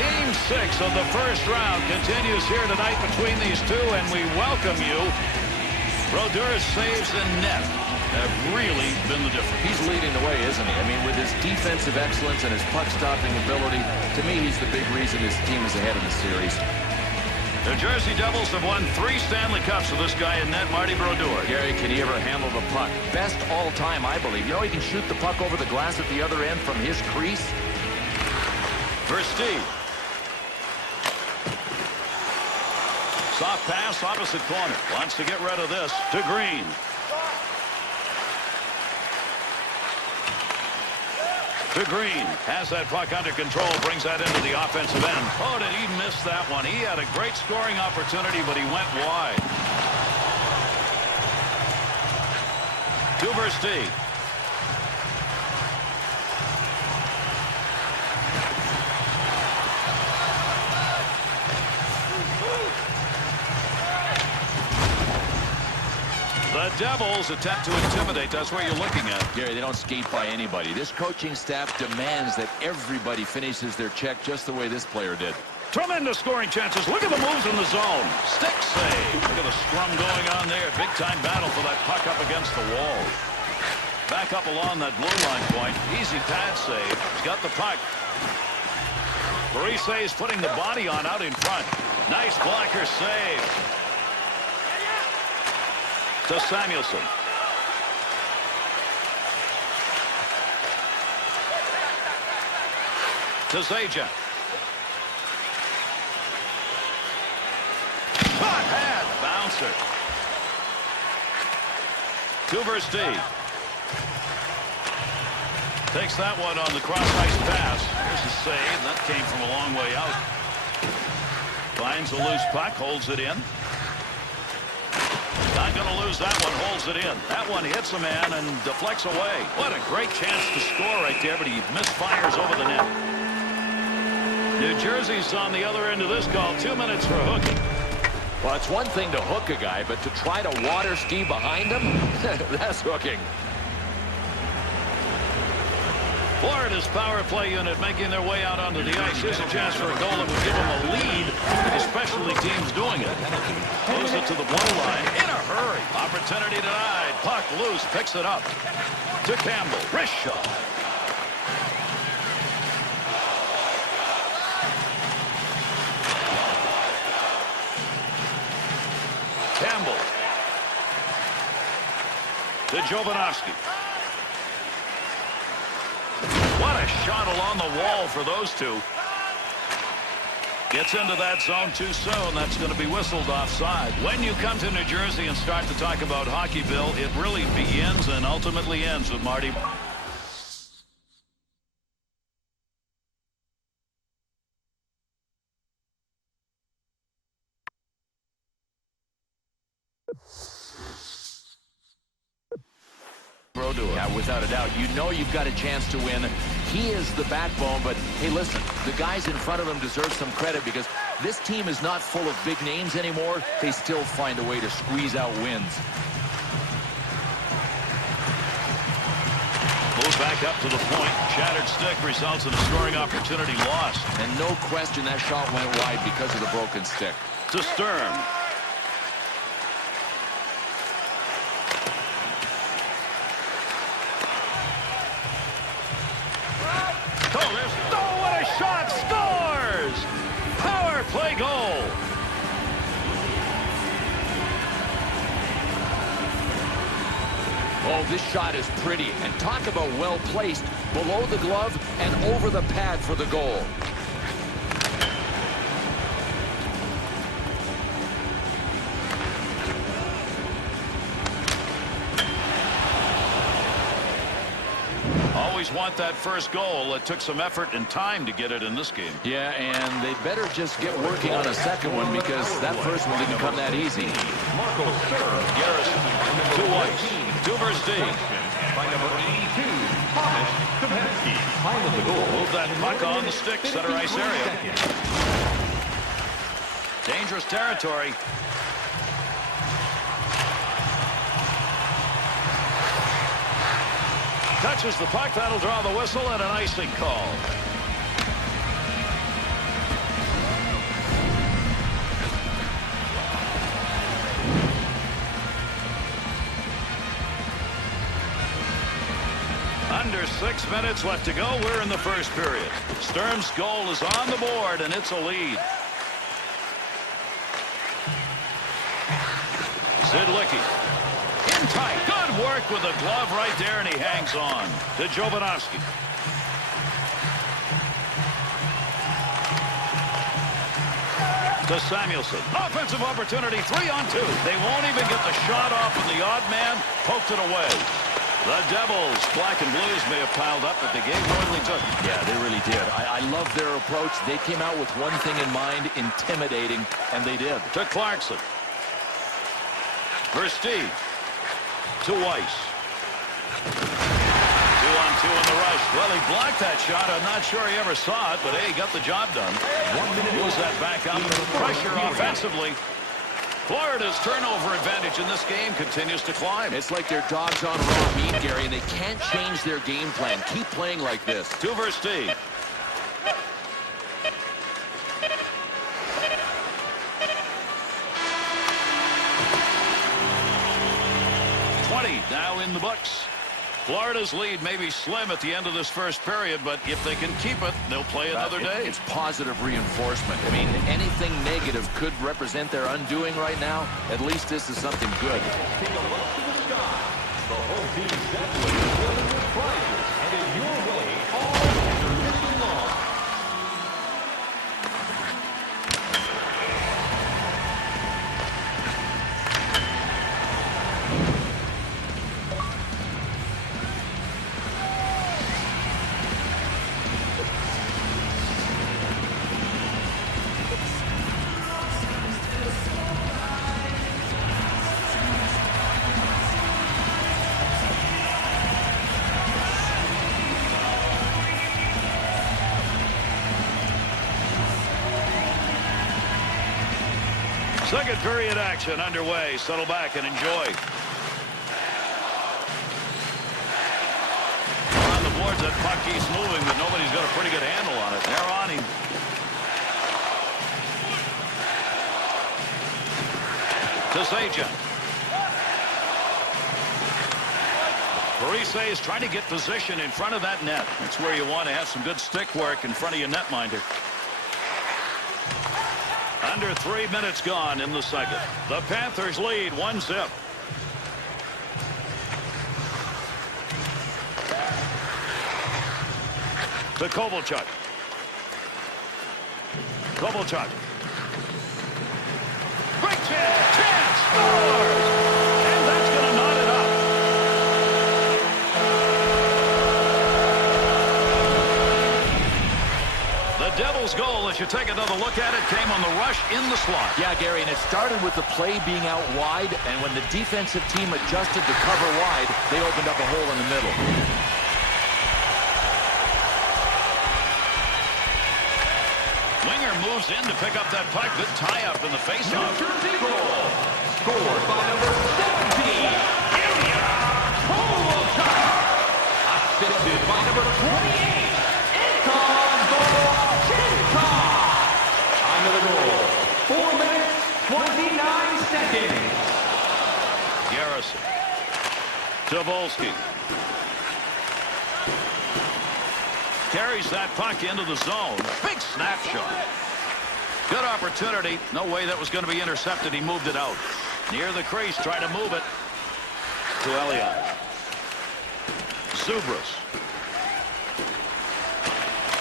Game 6 of the first round continues here tonight between these two, and we welcome you. Brodeur's saves and net have really been the difference. He's leading the way, isn't he? I mean, with his defensive excellence and his puck-stopping ability, to me, he's the big reason his team is ahead in the series. The Jersey Devils have won 3 Stanley Cups with this guy in net, Marty Brodeur. Gary, can he ever handle the puck? Best all time, I believe. You know, he can shoot the puck over the glass at the other end from his crease. Versteeg. Soft pass, opposite corner. Wants to get rid of this. To Green. To Green. Has that puck under control. Brings that into the offensive end. Oh, did he miss that one? He had a great scoring opportunity, but he went wide. To Versteeg. The Devils attempt to intimidate. That's what you're looking at. Gary, they don't skate by anybody. This coaching staff demands that everybody finishes their check just the way this player did. Tremendous scoring chances. Look at the moves in the zone. Stick save. Look at the scrum going on there. Big time battle for that puck up against the wall. Back up along that blue line point. Easy pad save. He's got the puck. Parise's putting the body on out in front. Nice blocker save. To Samuelson. To Zajac. Hot pad. Bouncer. To Versteeg. Takes that one on the cross-ice pass. Here's a save. That came from a long way out. Finds a loose puck. Holds it in. Not going to lose that one. Holds it in. That one hits a man and deflects away. What a great chance to score right there, but he misfires over the net. New Jersey's on the other end of this call. 2 minutes for hooking. Well, it's one thing to hook a guy, but to try to water ski behind him, that's hooking. Florida's power play unit making their way out onto the ice. Here's a chance for a goal that would give them a lead, especially teams doing it. Moves it to the blue line in a hurry. Opportunity denied. Puck loose. Picks it up. To Campbell. Wrist shot. Campbell. To Jovanovski. What a shot along the wall for those two. Gets into that zone too soon. That's going to be whistled offside. When you come to New Jersey and start to talk about hockey, Bill, it really begins and ultimately ends with Marty. Yeah, without a doubt. You know you've got a chance to win. He is the backbone, but hey, listen, the guys in front of him deserve some credit because this team is not full of big names anymore. They still find a way to squeeze out wins. Move back up to the point. Shattered stick results in a scoring opportunity lost. And no question that shot went wide because of the broken stick. To Sturm. What a shot! Scores! Power play goal. Oh, this shot is pretty. And talk about well placed. Below the glove and over the pad for the goal. Always want that first goal. It took some effort and time to get it in this game. Yeah, and they better just get working on a second one because that first one didn't come that easy. Garrison to Weiss. To Versteeg. By number 82, Thomas Kavetsky. Time of the goal. Move that puck on the stick, center ice area. Dangerous territory. Touches the puck. That'll draw the whistle and an icing call. minutes left to go. We're in the first period. Sturm's goal is on the board, and it's a lead. Zidlicki. In tight. Good work with the glove right there, and he hangs on to Jovanovski. To Samuelson. Offensive opportunity, 3-on-2. They won't even get the shot off, and the odd man poked it away. The Devils, black and blues, may have piled up, but they gave more than they took. Yeah, they really did. I love their approach. They came out with one thing in mind, intimidating, and they did. To Clarkson. Versteeg. To Weiss. 2-on-2 in the rush. Well, he blocked that shot. I'm not sure he ever saw it, but hey, he got the job done. 1 minute. Moves that back up. Pressure offensively. Florida's turnover advantage in this game continues to climb. It's like they're dogs on raw meat, Gary, and they can't change their game plan. Keep playing like this. To Versteeg. Now in the books. Florida's lead may be slim at the end of this first period, but if they can keep it, they'll play another day. It's positive reinforcement. I mean, anything negative could represent their undoing right now. At least this is something good. Take a look to the sky. The home team's definitely filled with prizes, headed your way all winter long. Second period action underway. Settle back and enjoy. On the boards, that puck keeps moving, but nobody's got a pretty good handle on it. They're on him. To Zajan. Parise is trying to get position in front of that net. That's where you want to have some good stick work in front of your netminder. Under 3 minutes gone in the second. The Panthers lead 1-0. To Kovalchuk. Kovalchuk. Great chance. Chance. Scores. And that's going to knot it up. The Devils' goal, as you take another look at it, came on the rush in the slot. Yeah, Gary, and it started with the play being out wide, and when the defensive team adjusted to cover wide, they opened up a hole in the middle. Winger moves in to pick up that puck. Good tie-up in the face-off. Scored by number 17, Ilya Kovalchuk. Assisted by number 28, Time of the goal, 4 minutes, 29 seconds. Garrison. Tobolski. Carries that puck into the zone. Big snapshot. Good opportunity. No way that was going to be intercepted. He moved it out. Near the crease, trying to move it to Elliott. Zubras.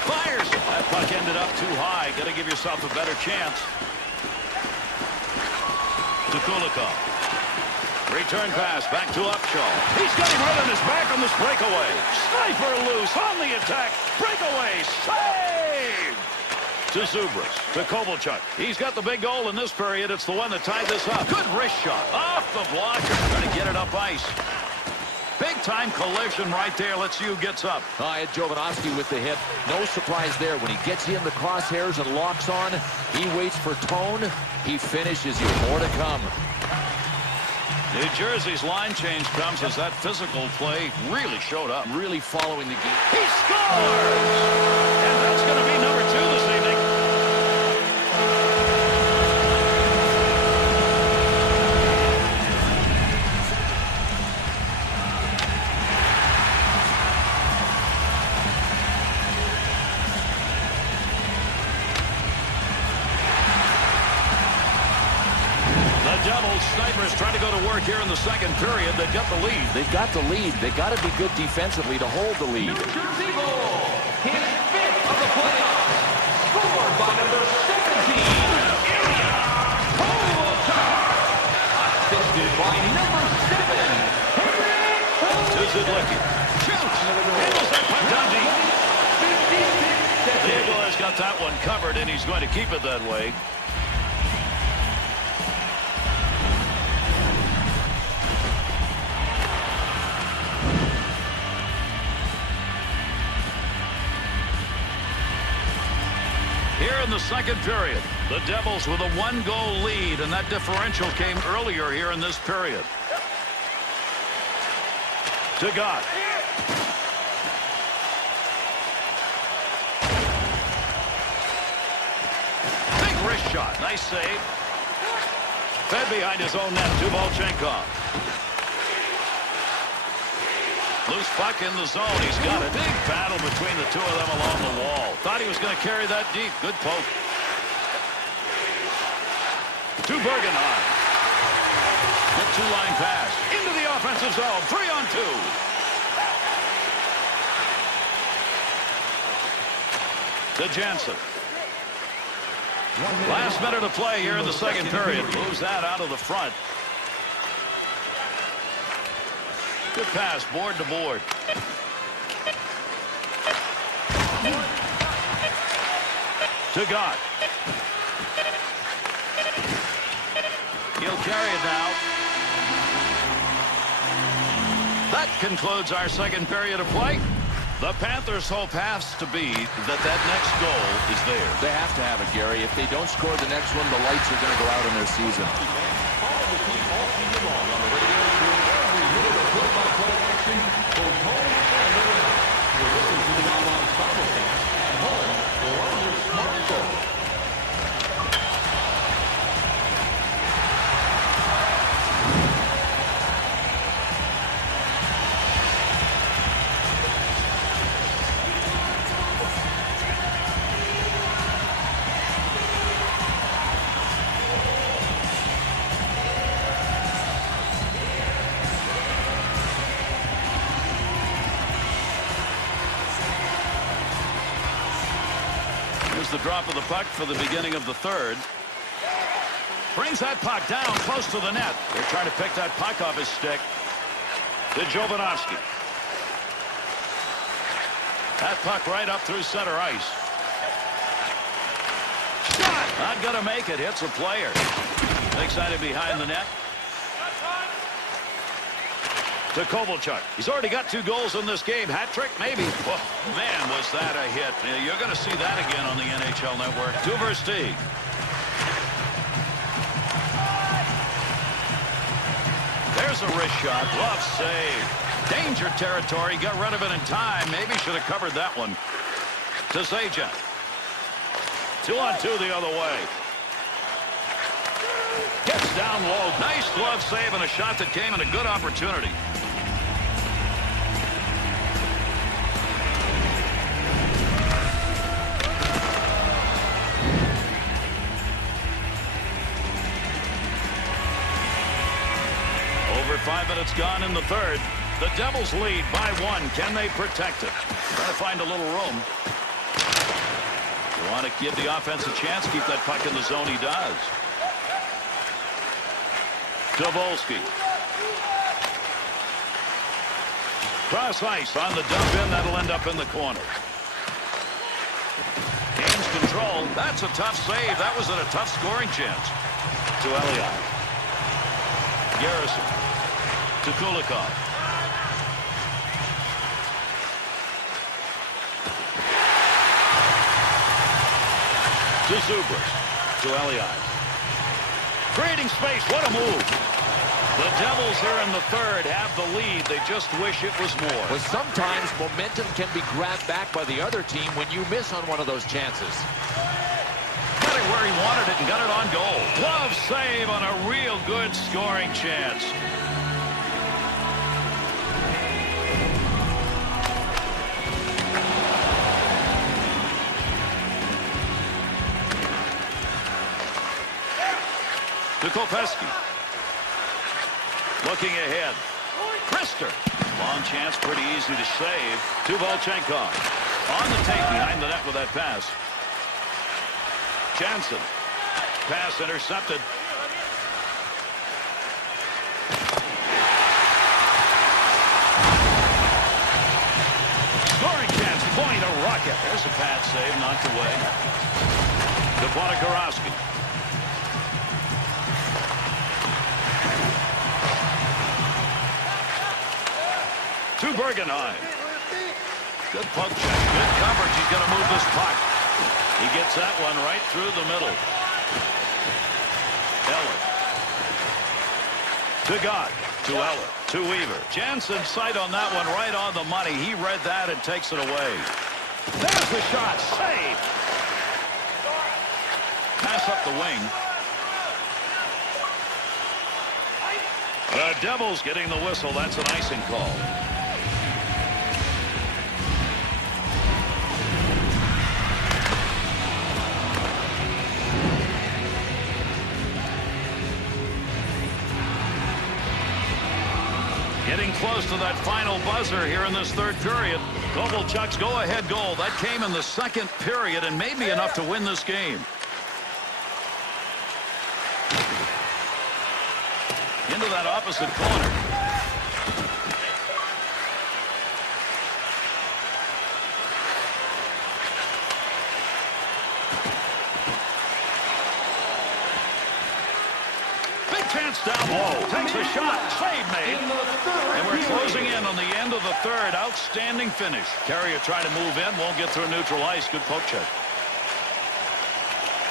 Fires. That puck ended up too high. Got to give yourself a better chance. To Kulikov. Return pass back to Upshaw. He's got him right on his back on this breakaway. Sniper loose on the attack. Breakaway. Save! To Zubras. To Kovalchuk. He's got the big goal in this period. It's the one that tied this up. Good wrist shot. Off the blocker. Trying to get it up ice. Big-time collision right there. Let's see who gets up. I had Jovanovski with the hit. No surprise there. When he gets you in the crosshairs and locks on, he waits for tone. He finishes you. More to come. New Jersey's line change comes as that physical play really showed up. Really following the game. He scores! And that's going to be number 2 this evening. Devils snipers trying to go to work here in the second period. They've got the lead. They've got the lead. They've got to be good defensively to hold the lead. New Jersey goal. His 5th of the playoffs. Scored by number 17. Ilya Kovalchuk. Assisted by number 7. To Zidlicki. Shoots. Handles that puck down deep. The Eagle has got that one covered, and he's going to keep it that way. Here in the second period, the Devils with a 1-goal lead, and that differential came earlier here in this period. To God. Big wrist shot. Nice save. Fed behind his own net to Volchenkov. Loose puck in the zone. He's got a big battle between the two of them along the wall. Thought he was going to carry that deep. Good poke. To Bergenheim. Good two-line pass. Into the offensive zone. 3-on-2. To Jansen. Last minute of play here in the second period. Moves that out of the front. Good pass, board to board. To God. He'll carry it now. That concludes our second period of play. The Panthers' hope has to be that next goal is there. They have to have it, Gary. If they don't score the next one, the lights are going to go out in their season. Follow the team all season long on the radio for every minute of play-by-play action, both home and away. You're listening to the online simulcast at home or on your smartphone. The drop of the puck for the beginning of the third. Brings that puck down close to the net. They're trying to pick that puck off his stick. To Jovanovski. That puck right up through center ice. Shot! Not going to make it. Hits a player. Takes that in behind the net. To Kovalchuk. He's already got 2 goals in this game. Hat trick, maybe. Oh, man, was that a hit. You're going to see that again on the NHL Network. To Versteeg. There's a wrist shot. Glove save. Danger territory. Got rid of it in time. Maybe should have covered that one. To Zajac. 2-on-2 the other way. Gets down low. Nice glove save and a shot that came in a good opportunity. Over 5 minutes gone in the third. The Devils lead by 1. Can they protect it? Trying to find a little room. You want to give the offense a chance. Keep that puck in the zone. He does. Tobolski. Cross ice on the dump in. That'll end up in the corner. Gains control. That's a tough save. That was a tough scoring chance. To Elliott. Garrison. To Kulikov. To Zubras. To Elliott. Creating space. What a move. The Devils here in the third have the lead. They just wish it was more. But sometimes momentum can be grabbed back by the other team when you miss on one of those chances. Got it where he wanted it and got it on goal. Glove save on a real good scoring chance. To Kopecky. Looking ahead. Krister. Long chance, pretty easy to save. To Volchenkov. On the take behind the net with that pass. Jansen. Pass intercepted. Scoring chance. Point a rocket. There's a pad save, knocked away. To Ponikarovsky. To Bergenheim. Good poke check. Good coverage. He's going to move this puck. He gets that one right through the middle. Eller. To God. To Eller. To Weaver. Jansen sight on that one right on the money. He read that and takes it away. There's the shot. Save. Pass up the wing. The Devils getting the whistle. That's an icing call. Getting close to that final buzzer here in this third period. Kovalchuk's go-ahead goal. That came in the second period and may be enough to win this game. Into that opposite corner. Big chance down low. Takes a shot. Save made. And we're closing in on the end of the third. Outstanding finish. Carrier trying to move in. Won't get through neutral ice. Good poke check.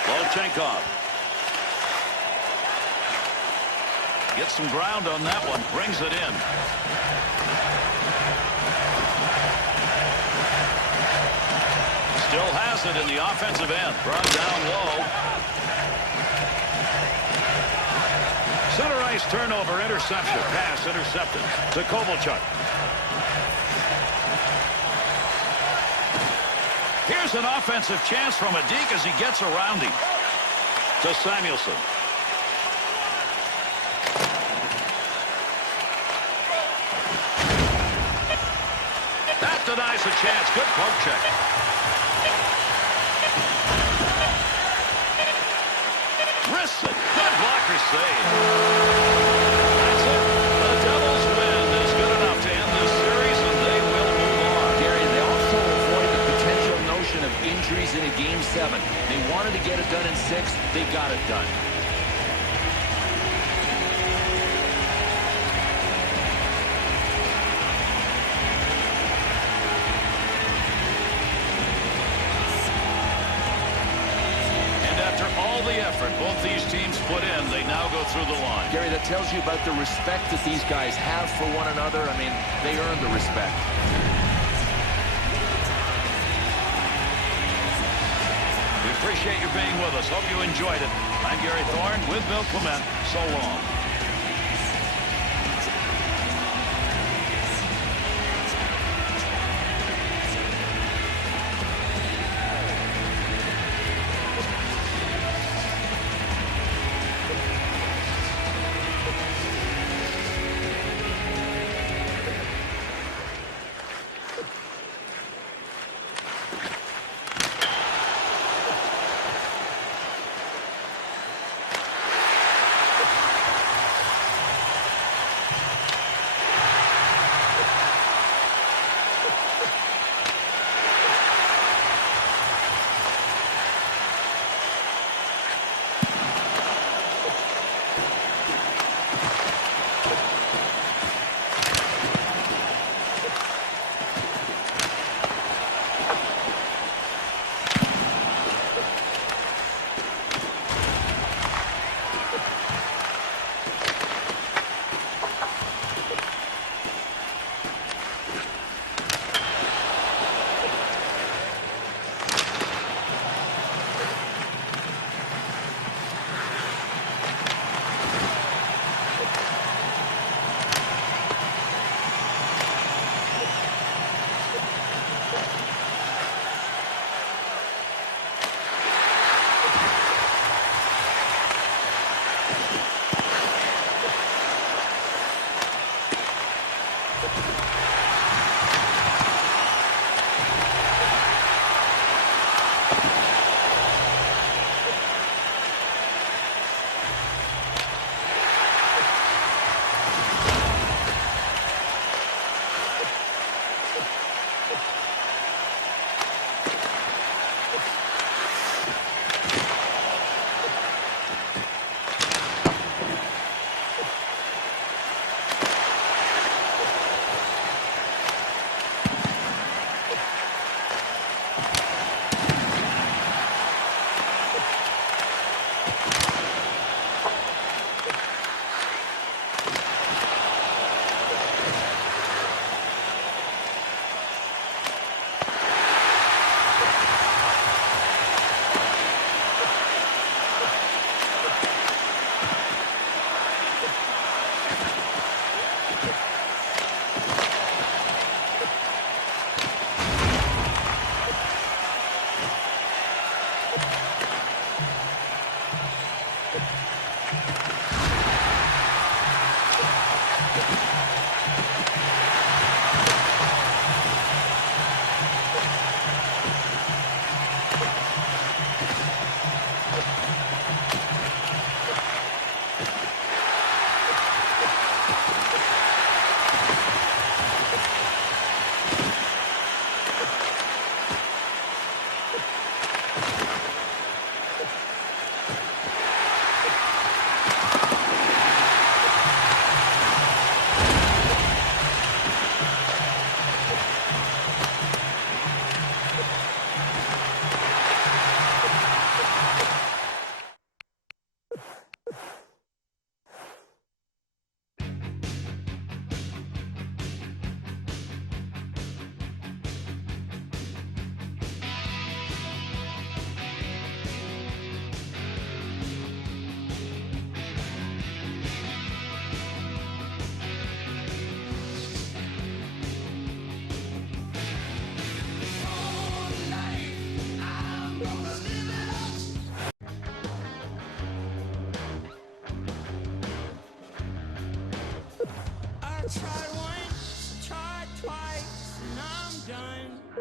Volchenkov. Gets some ground on that one. Brings it in. Still has it in the offensive end. Brought down low. Center ice turnover, interception. Pass intercepted to Kovalchuk. Here's an offensive chance from Adik as he gets around him. To Samuelson. That denies a chance. Good poke check. Wrists it. Good blocker save. That's it. The Devils win is good enough to end this series, and they will move on. Gary, they also avoid the potential notion of injuries in a Game 7. They wanted to get it done in 6. They got it done. All the effort both these teams put in, they now go through the line. Gary, that tells you about the respect that these guys have for one another. I mean, they earn the respect. We appreciate you being with us. Hope you enjoyed it. I'm Gary Thorne with Bill Clement. So long.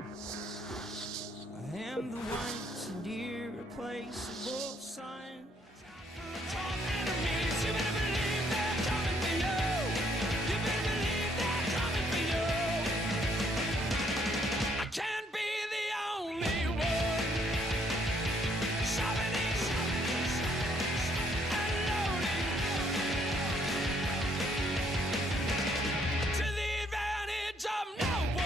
I am the once and irreplaceable sign. You better believe they're coming for you. You better believe they're coming for you. I can't be the only one. Shoving in and loading to the advantage of no one.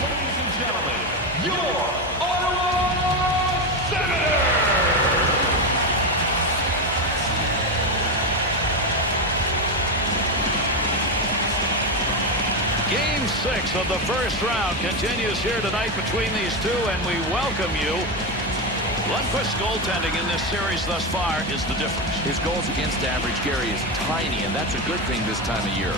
Ladies and gentlemen, your Ottawa Senators! Game 6 of the first round continues here tonight between these two, and we welcome you. Lundqvist's goaltending in this series thus far is the difference. His goals against average, Gary, is tiny, and that's a good thing this time of year.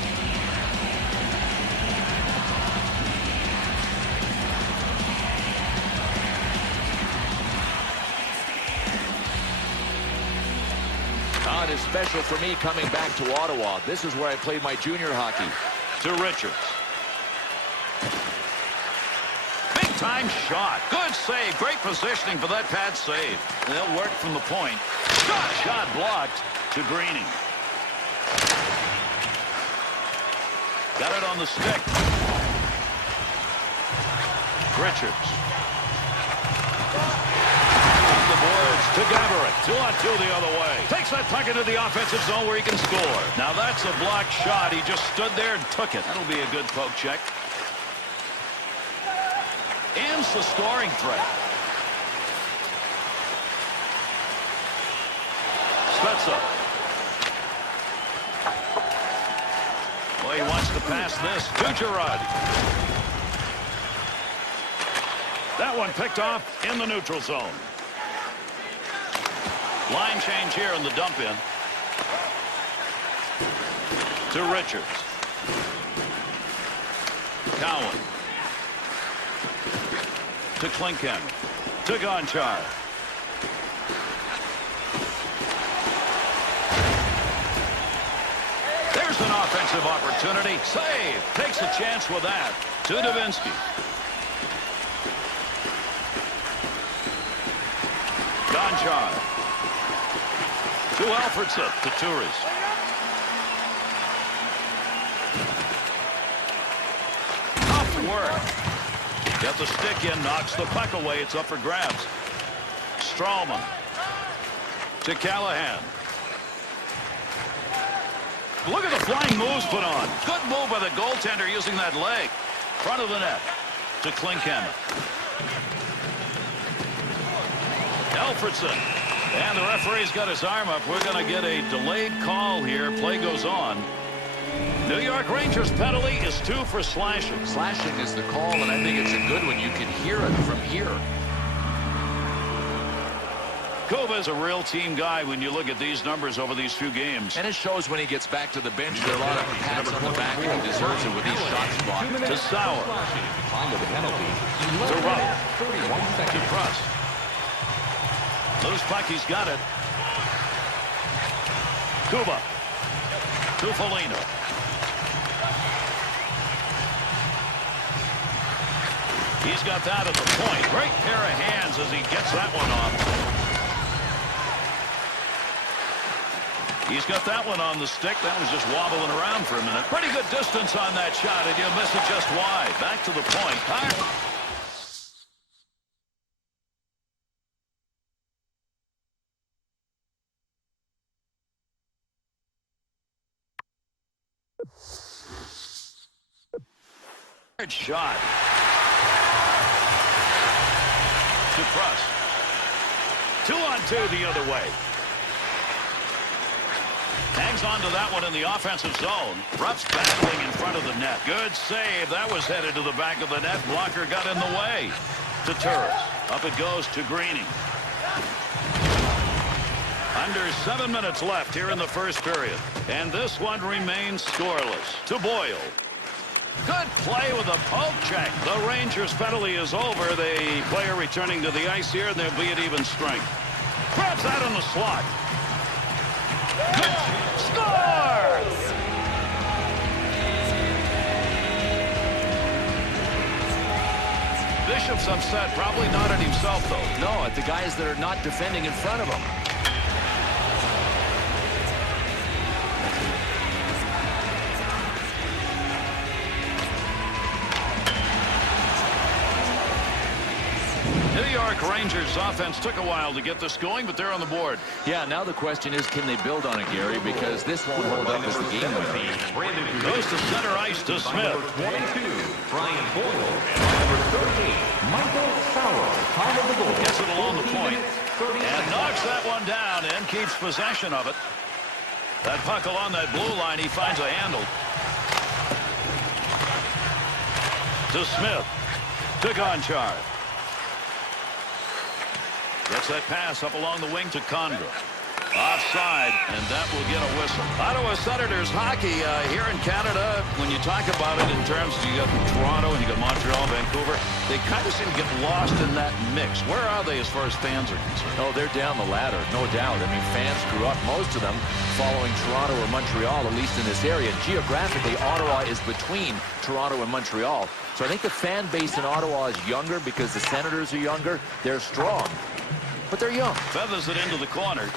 It is special for me coming back to Ottawa. This is where I played my junior hockey. To Richards. Big time shot. Good save. Great positioning for that pad save. And they'll work from the point. Shot blocked to Greening. Got it on the stick. Richards. On the boards to Gaborik. 2-on-2 the other way. Takes that puck into the offensive zone where he can score. Now that's a blocked shot. He just stood there and took it. That'll be a good poke check. Ends the scoring threat. Spezza. Well, he wants to pass this to Girardi. That one picked off in the neutral zone. Line change here in the dump in. To Richards. Cowan. To Klinken. To Gonchar. There's an offensive opportunity. Save. Takes a chance with that. To Davinsky. Gonchar. To Alfredson. To Turris. Tough work. Got the stick in. Knocks the puck away. It's up for grabs. Stralman. To Callahan. Look at the flying moves put on. Good move by the goaltender using that leg. Front of the net. To Klinken. Alfredson. And the referee's got his arm up. We're going to get a delayed call here. Play goes on. New York Rangers penalty is 2 for slashing. Slashing is the call, and I think it's a good one. You can hear it from here. Kova's a real team guy when you look at these numbers over these few games. And it shows when he gets back to the bench. There are a lot of pats on the back, and he deserves it with these shots blocked. To Sauer. Time of the penalty. To Ruff. 31 To seconds. Press. Loose puck, he's got it. Kuba. To Foligno. He's got that at the point. Great pair of hands as he gets that one off. He's got that one on the stick. That was just wobbling around for a minute. Pretty good distance on that shot, and you miss it just wide. Back to the point. Hard shot. To Press. 2-on-2 the other way. Hangs on to that one in the offensive zone. Ruff's battling in front of the net. Good save. That was headed to the back of the net. Blocker got in the way. To Turris. Up it goes to Greeny. Under 7 minutes left here in the first period. And this one remains scoreless. To Boyle. Good play with a poke check. The Rangers' penalty is over. The player returning to the ice here, and they'll be at even strength. Grabs that in the slot. Good score! Bishop's upset. Probably not at himself, though. No, at the guys that are not defending in front of him. New York Rangers offense took a while to get this going, but they're on the board. Yeah, now the question is, can they build on it, Gary? Because this won't hold up as the game went. Goes to center ice to Smith. Number 22, Brian Boyle. Number 38, Michael Sauer. Time of the goal. Gets it along the point and knocks that one down and keeps possession of it. That puck along that blue line, he finds a handle. To Smith. To Gonchar. Gets that pass up along the wing to Condra. Offside, and that will get a whistle. Ottawa Senators hockey here in Canada, when you talk about it in terms of you got Toronto and you got Montreal, Vancouver, they kind of seem to get lost in that mix. Where are they as far as fans are concerned? Oh, they're down the ladder, no doubt. I mean, fans grew up, most of them, following Toronto or Montreal, at least in this area. Geographically, Ottawa is between Toronto and Montreal. So I think the fan base in Ottawa is younger because the Senators are younger. They're strong, but they're young. Feathers it into the corner.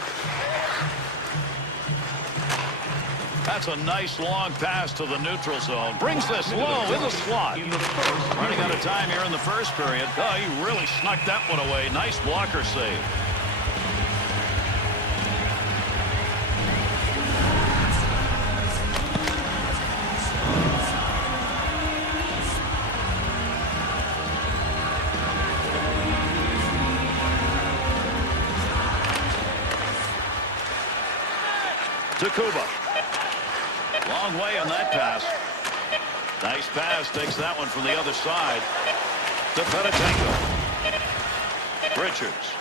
That's a nice long pass to the neutral zone. Brings this low in the slot. Running out of time here in the first period. Oh, he really snuck that one away. Nice blocker save. To Kuba. Long way on that pass. Nice pass. Takes that one from the other side. To Fedotenko. Richards.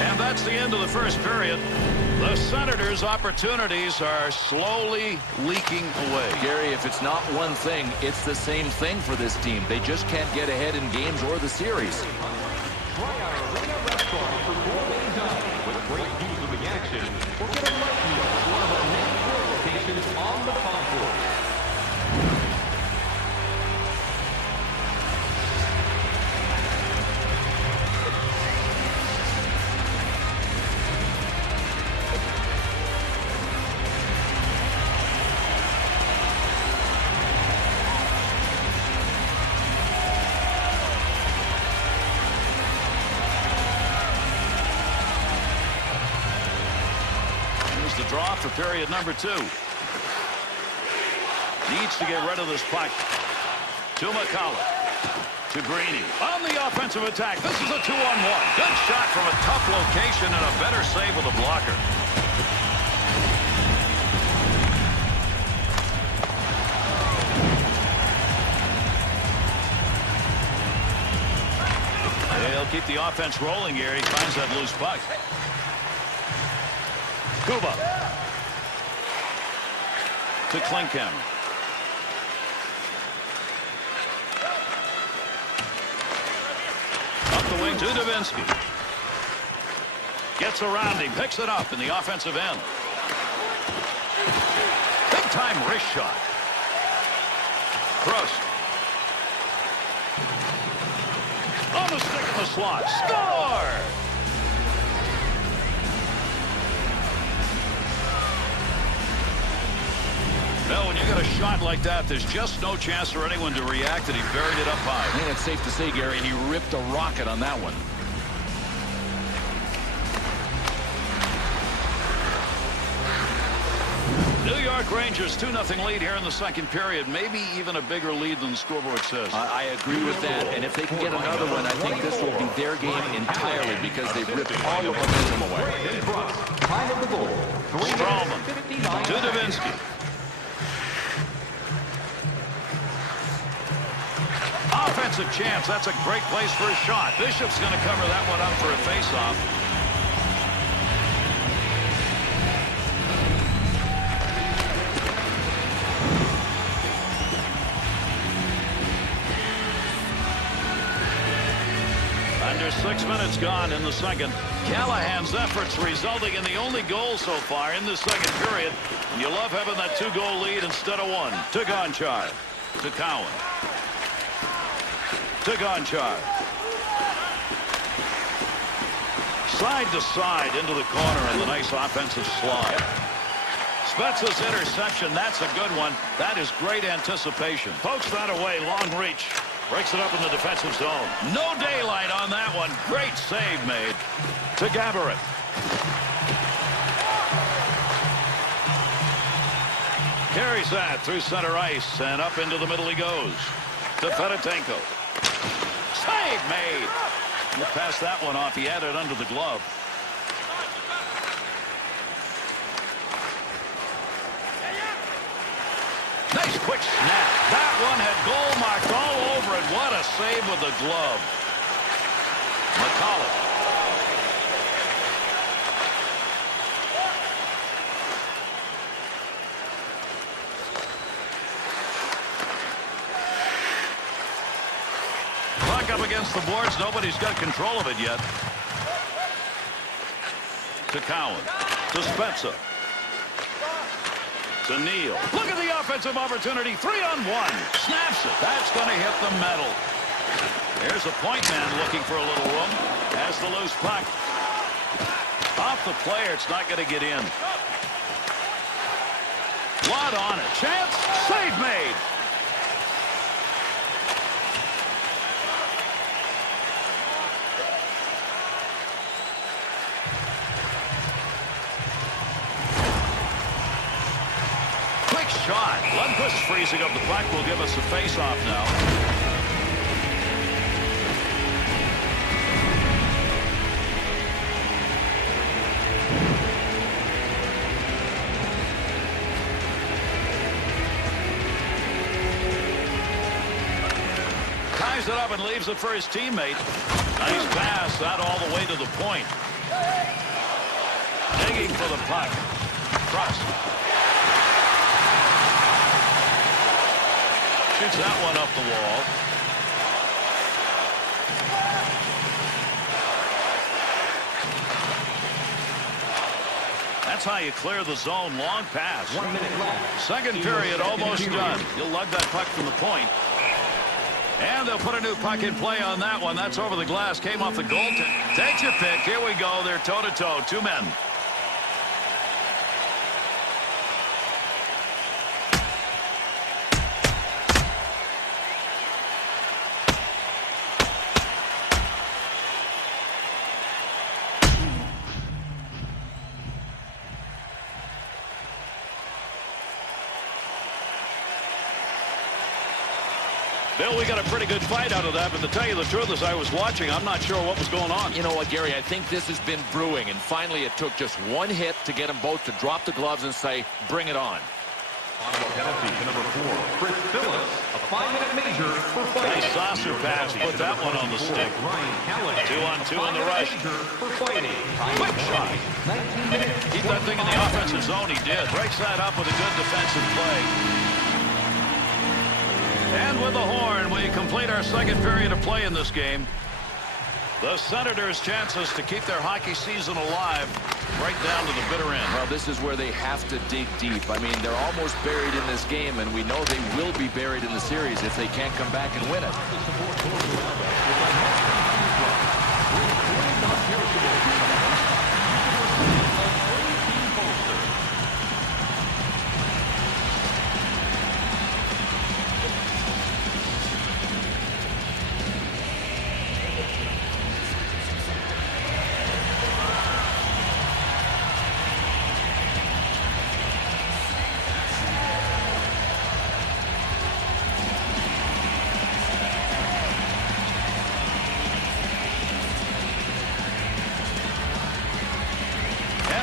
And that's the end of the first period. The Senators' opportunities are slowly leaking away. Gary, if it's not one thing, it's the same thing for this team. They just can't get ahead in games or the series. Try our arena restaurant for gourmet dining with great views of the action. Or get a light meal at one of our many grill locations on the concourse. The draw for period number 2. Needs to get rid of this puck. To McCullough. To Greeny. On the offensive attack. This is a 2-on-1. Good shot from a tough location and a better save with a blocker. They'll keep the offense rolling here. He finds that loose puck. Kuba. To Klinkhammer. Up the wing to Davinsky. Gets around him. Picks it up in the offensive end. Big time wrist shot. Cross. On the stick in the slot. Score! No, when you got a shot like that, there's just no chance for anyone to react, and he buried it up high. I think it's safe to say, Gary, he ripped a rocket on that one. New York Rangers 2-0 lead here in the second period. Maybe even a bigger lead than the scoreboard says. I agree with that, and if they can get another one, I think this will be their game entirely because they've ripped all the momentum away. Time of the goal. Strowman to Davinsky. Off chance. That's a great place for a shot. Bishop's going to cover that one up for a faceoff. Under 6 minutes gone in the second. Callahan's efforts resulting in the only goal so far in the second period. And you love having that 2-goal lead instead of one. To Gonchar. To Cowan. To Gonchar. Side to side into the corner and the nice offensive slide. Spezza's interception, that's a good one. That is great anticipation. Pokes that away, long reach. Breaks it up in the defensive zone. No daylight on that one. Great save made. To Gaborik. Carries that through center ice, and up into the middle he goes. To Fedotenko. Save made. He passed that one off. He had it under the glove. Nice quick snap. That one had goal marked all over it. What a save with the glove. McCullough. Puck up against the boards. Nobody's got control of it yet. To Cowan. To Spezza. To Neal. Look at the offensive opportunity. 3-on-1. Snaps it. That's going to hit the metal. Here's a point man looking for a little room. Has the loose puck. Off the player. It's not going to get in. Lot on it. Chance. Save made. Shot. Lundqvist freezing up the puck will give us a face-off now. Ties it up and leaves it for his teammate. Nice pass out all the way to the point. Digging for the puck. Cross. Shoots that one up the wall. That's how you clear the zone. Long pass. 1 minute left. Second period almost done. He'll lug that puck from the point. And they'll put a new puck in play on that one. That's over the glass. Came off the goaltender. Take your pick. Here we go. They're toe-to-toe. Two men. Bill, we got a pretty good fight out of that, but to tell you the truth, as I was watching, I'm not sure what was going on. You know what, Gary, I think this has been brewing, and finally it took just one hit to get them both to drop the gloves and say, bring it on. On a penalty to number 4, Chris Phillips, a 5-minute major for fighting. Nice saucer pass, put that one on the stick. Ryan Callahan, 2-on-2 in the rush. for fighting. Quick shot. 19 minutes. Keep that thing in the offensive zone. He did. Breaks that up with a good defensive play. And with the horn, we complete our second period of play in this game. The Senators' chances to keep their hockey season alive right down to the bitter end. Well, this is where they have to dig deep. I mean, they're almost buried in this game, and we know they will be buried in the series if they can't come back and win it.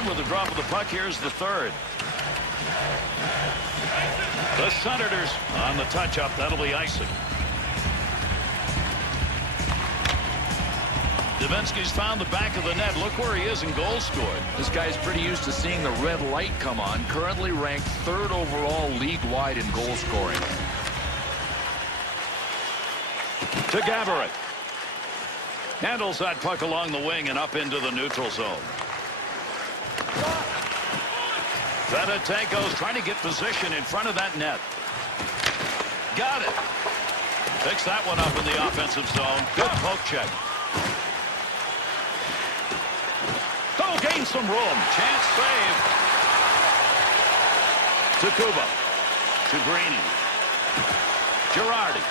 With the drop of the puck, here's the third. The Senators on the touch-up. That'll be icing. Davinsky's found the back of the net. Look where he is in goals scored. This guy's pretty used to seeing the red light come on. Currently ranked 3rd overall league-wide in goal scoring. To Gaborik. Handles that puck along the wing and up into the neutral zone. Fedotenko's trying to get position in front of that net. Got it. Picks that one up in the offensive zone. Good poke check. Oh, gain some room. Chance save. To Kuba. To Greeny. Girardi.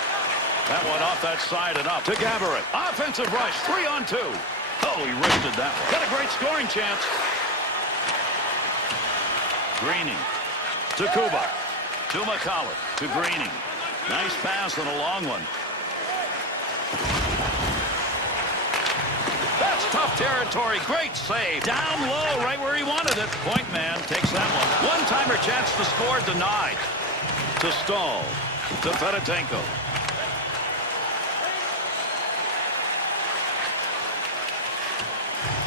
That one off that side and up to Gaborik. Offensive rush, 3-on-2. Oh, he wristed that one. Got a great scoring chance. Greeny to Kuba. To McCullough. To Greeny. Nice pass and a long one. That's tough territory. Great save. Down low, right where he wanted it. Point man takes that one. One-timer chance to score denied. To Stahl. To Fedotenko.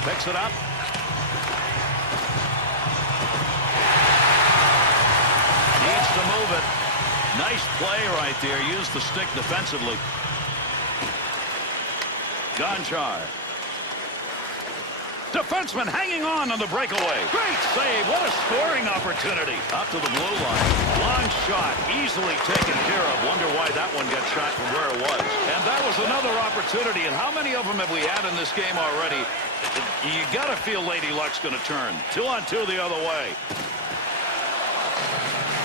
Picks it up. Needs to move it. Nice play right there. Use the stick defensively. Gonchar. Defenseman hanging on the breakaway. Great save. What a scoring opportunity. Up to the blue line. Long shot. Easily taken care of. Wonder why that one got shot from where it was. And that was another opportunity. And how many of them have we had in this game already? You got to feel Lady Luck's going to turn. 2-on-2 the other way.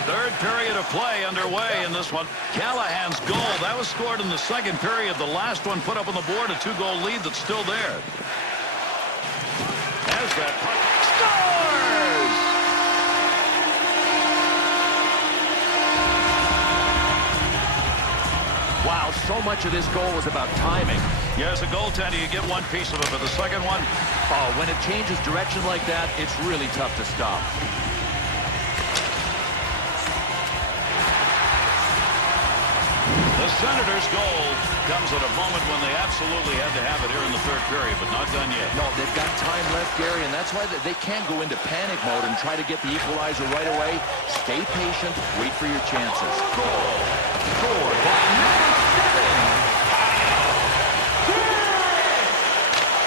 Third period of play underway in this one. Callahan's goal. That was scored in the second period. The last one put up on the board a 2-goal lead that's still there. Has that puck. Scores! Wow, so much of this goal was about timing. Yeah, as a goaltender, you get one piece of it, but the second one, Oh, when it changes direction like that, it's really tough to stop. the Senators' goal comes at a moment when they absolutely had to have it here in the third period, but not done yet. No, they've got time left, Gary, and that's why they can't go into panic mode and try to get the equalizer right away. Stay patient, wait for your chances. Goal scored by number 7.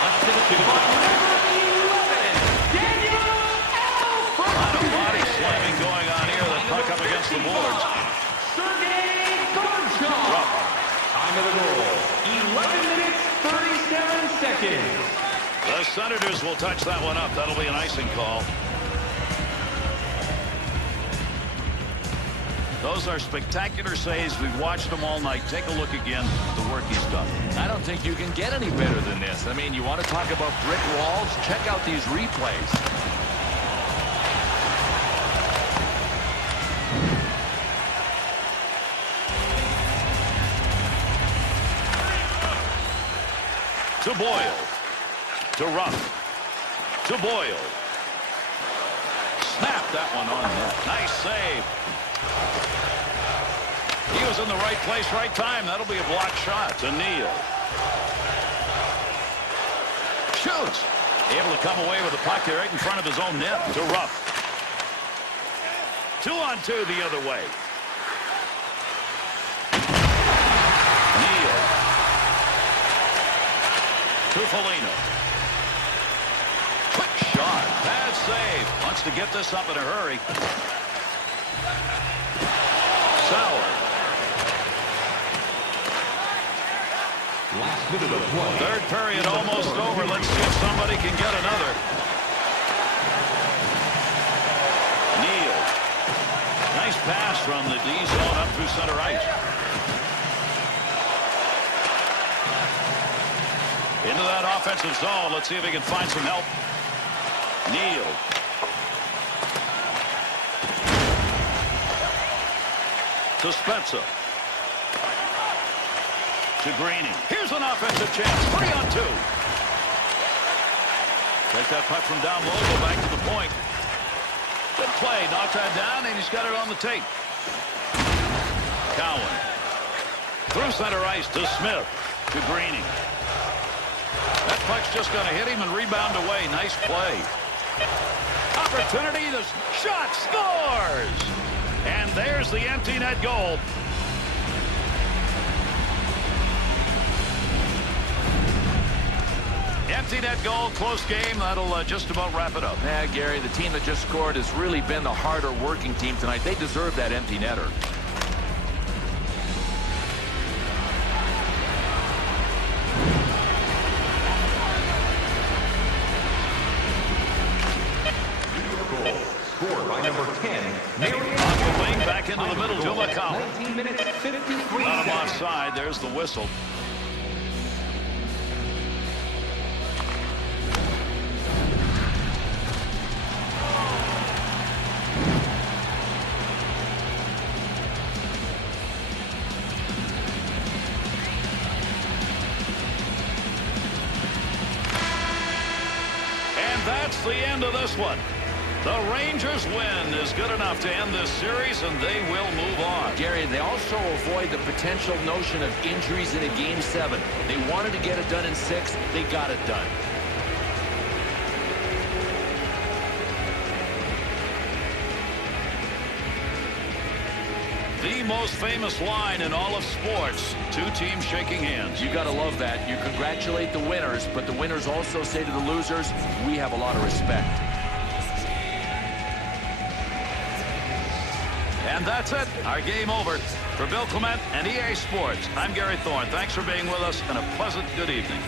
Assisted by number 11, Daniel Alfred. A lot of body slamming going on here. The puck up against the boards. Time of the goal, 11 minutes, 37 seconds. The Senators will touch that one up. That'll be an icing call. Those are spectacular saves. We've watched them all night. Take a look again at the work he's done. I don't think you can get any better than this. I mean, you want to talk about brick walls? Check out these replays. To Boyle. To Ruff. To Boyle. Snap that one on net. Nice save. He was in the right place, right time. That'll be a blocked shot to Neal. Shoots. Able to come away with the puck there right in front of his own net. To Ruff. 2-on-2 the other way. Neal. To Foligno. Quick shot. Bad save. Wants to get this up in a hurry. Sauer. Last minute of play. Third period almost over. Let's see if somebody can get another. Neal. Nice pass from the D zone up through center ice. Into that offensive zone. Let's see if he can find some help. Neal. To Spezza. To Greeny. Here's an offensive chance. 3-on-2. Take that puck from down low. Go back to the point. Good play. Knocked that down, and he's got it on the tape. Cowan. Through center ice to Smith. To Greeny. That puck's just going to hit him and rebound away. Nice play. Opportunity. The shot scores. And there's the empty net goal. Empty net goal, close game. That'll just about wrap it up. Yeah, Gary, the team that just scored has really been the harder working team tonight. They deserve that empty netter. Goal scored by number 10, On the wing, back into the middle to McCollum. 19 minutes, 53 Got him seconds. offside. There's the whistle. And that's the end of this one. The Rangers win is good enough to end this series, and they will move on. Gary, they also avoid the potential notion of injuries in a Game 7. They wanted to get it done in 6. They got it done. The most famous line in all of sports, two teams shaking hands. You got to love that. You congratulate the winners, but the winners also say to the losers, we have a lot of respect. And that's it. Our game over. For Bill Clement and EA Sports, I'm Gary Thorne. Thanks for being with us, and a pleasant good evening.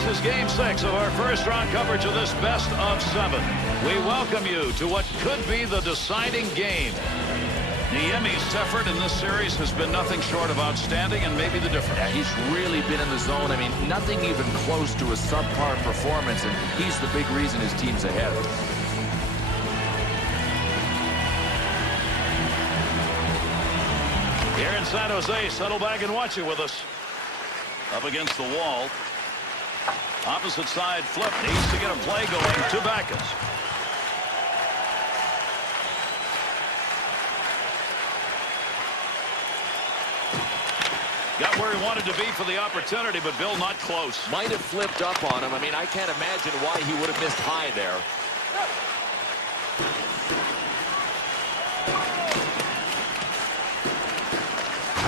This is Game 6 of our first-round coverage of this best-of-7. We welcome you to what could be the deciding game. Niemi's effort in this series has been nothing short of outstanding and maybe the difference. Yeah, he's really been in the zone. I mean, nothing even close to a subpar performance, and he's the big reason his team's ahead. Here in San Jose, settle back and watch it with us. Up against the wall. Opposite side flip. Needs to get a play going to Backus. Got where he wanted to be for the opportunity, but Bill not close. Might have flipped up on him. I mean, I can't imagine why he would have missed high there.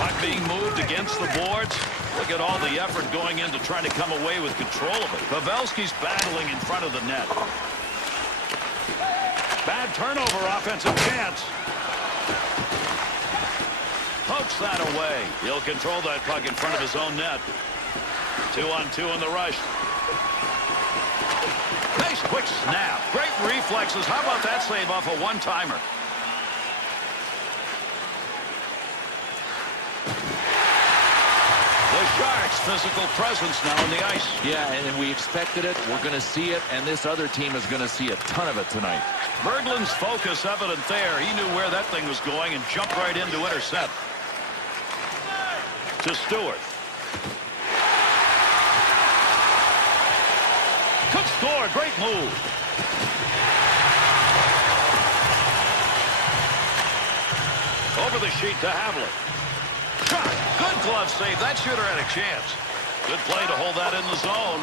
Puck being moved against the boards. Look at all the effort going into trying to come away with control of it. Pavelski's battling in front of the net. Bad turnover, offensive chance. Pokes that away. He'll control that puck in front of his own net. 2-on-2 in the rush. Nice quick snap. Great reflexes. How about that save off a one-timer? The Sharks' physical presence now on the ice. Yeah, and we expected it. We're going to see it, and this other team is going to see a ton of it tonight. Berglund's focus evident there. He knew where that thing was going and jumped right in to intercept. To Stewart. Could score. Great move. Over the sheet to Havlik. Shot. Good glove save. That shooter had a chance. Good play to hold that in the zone.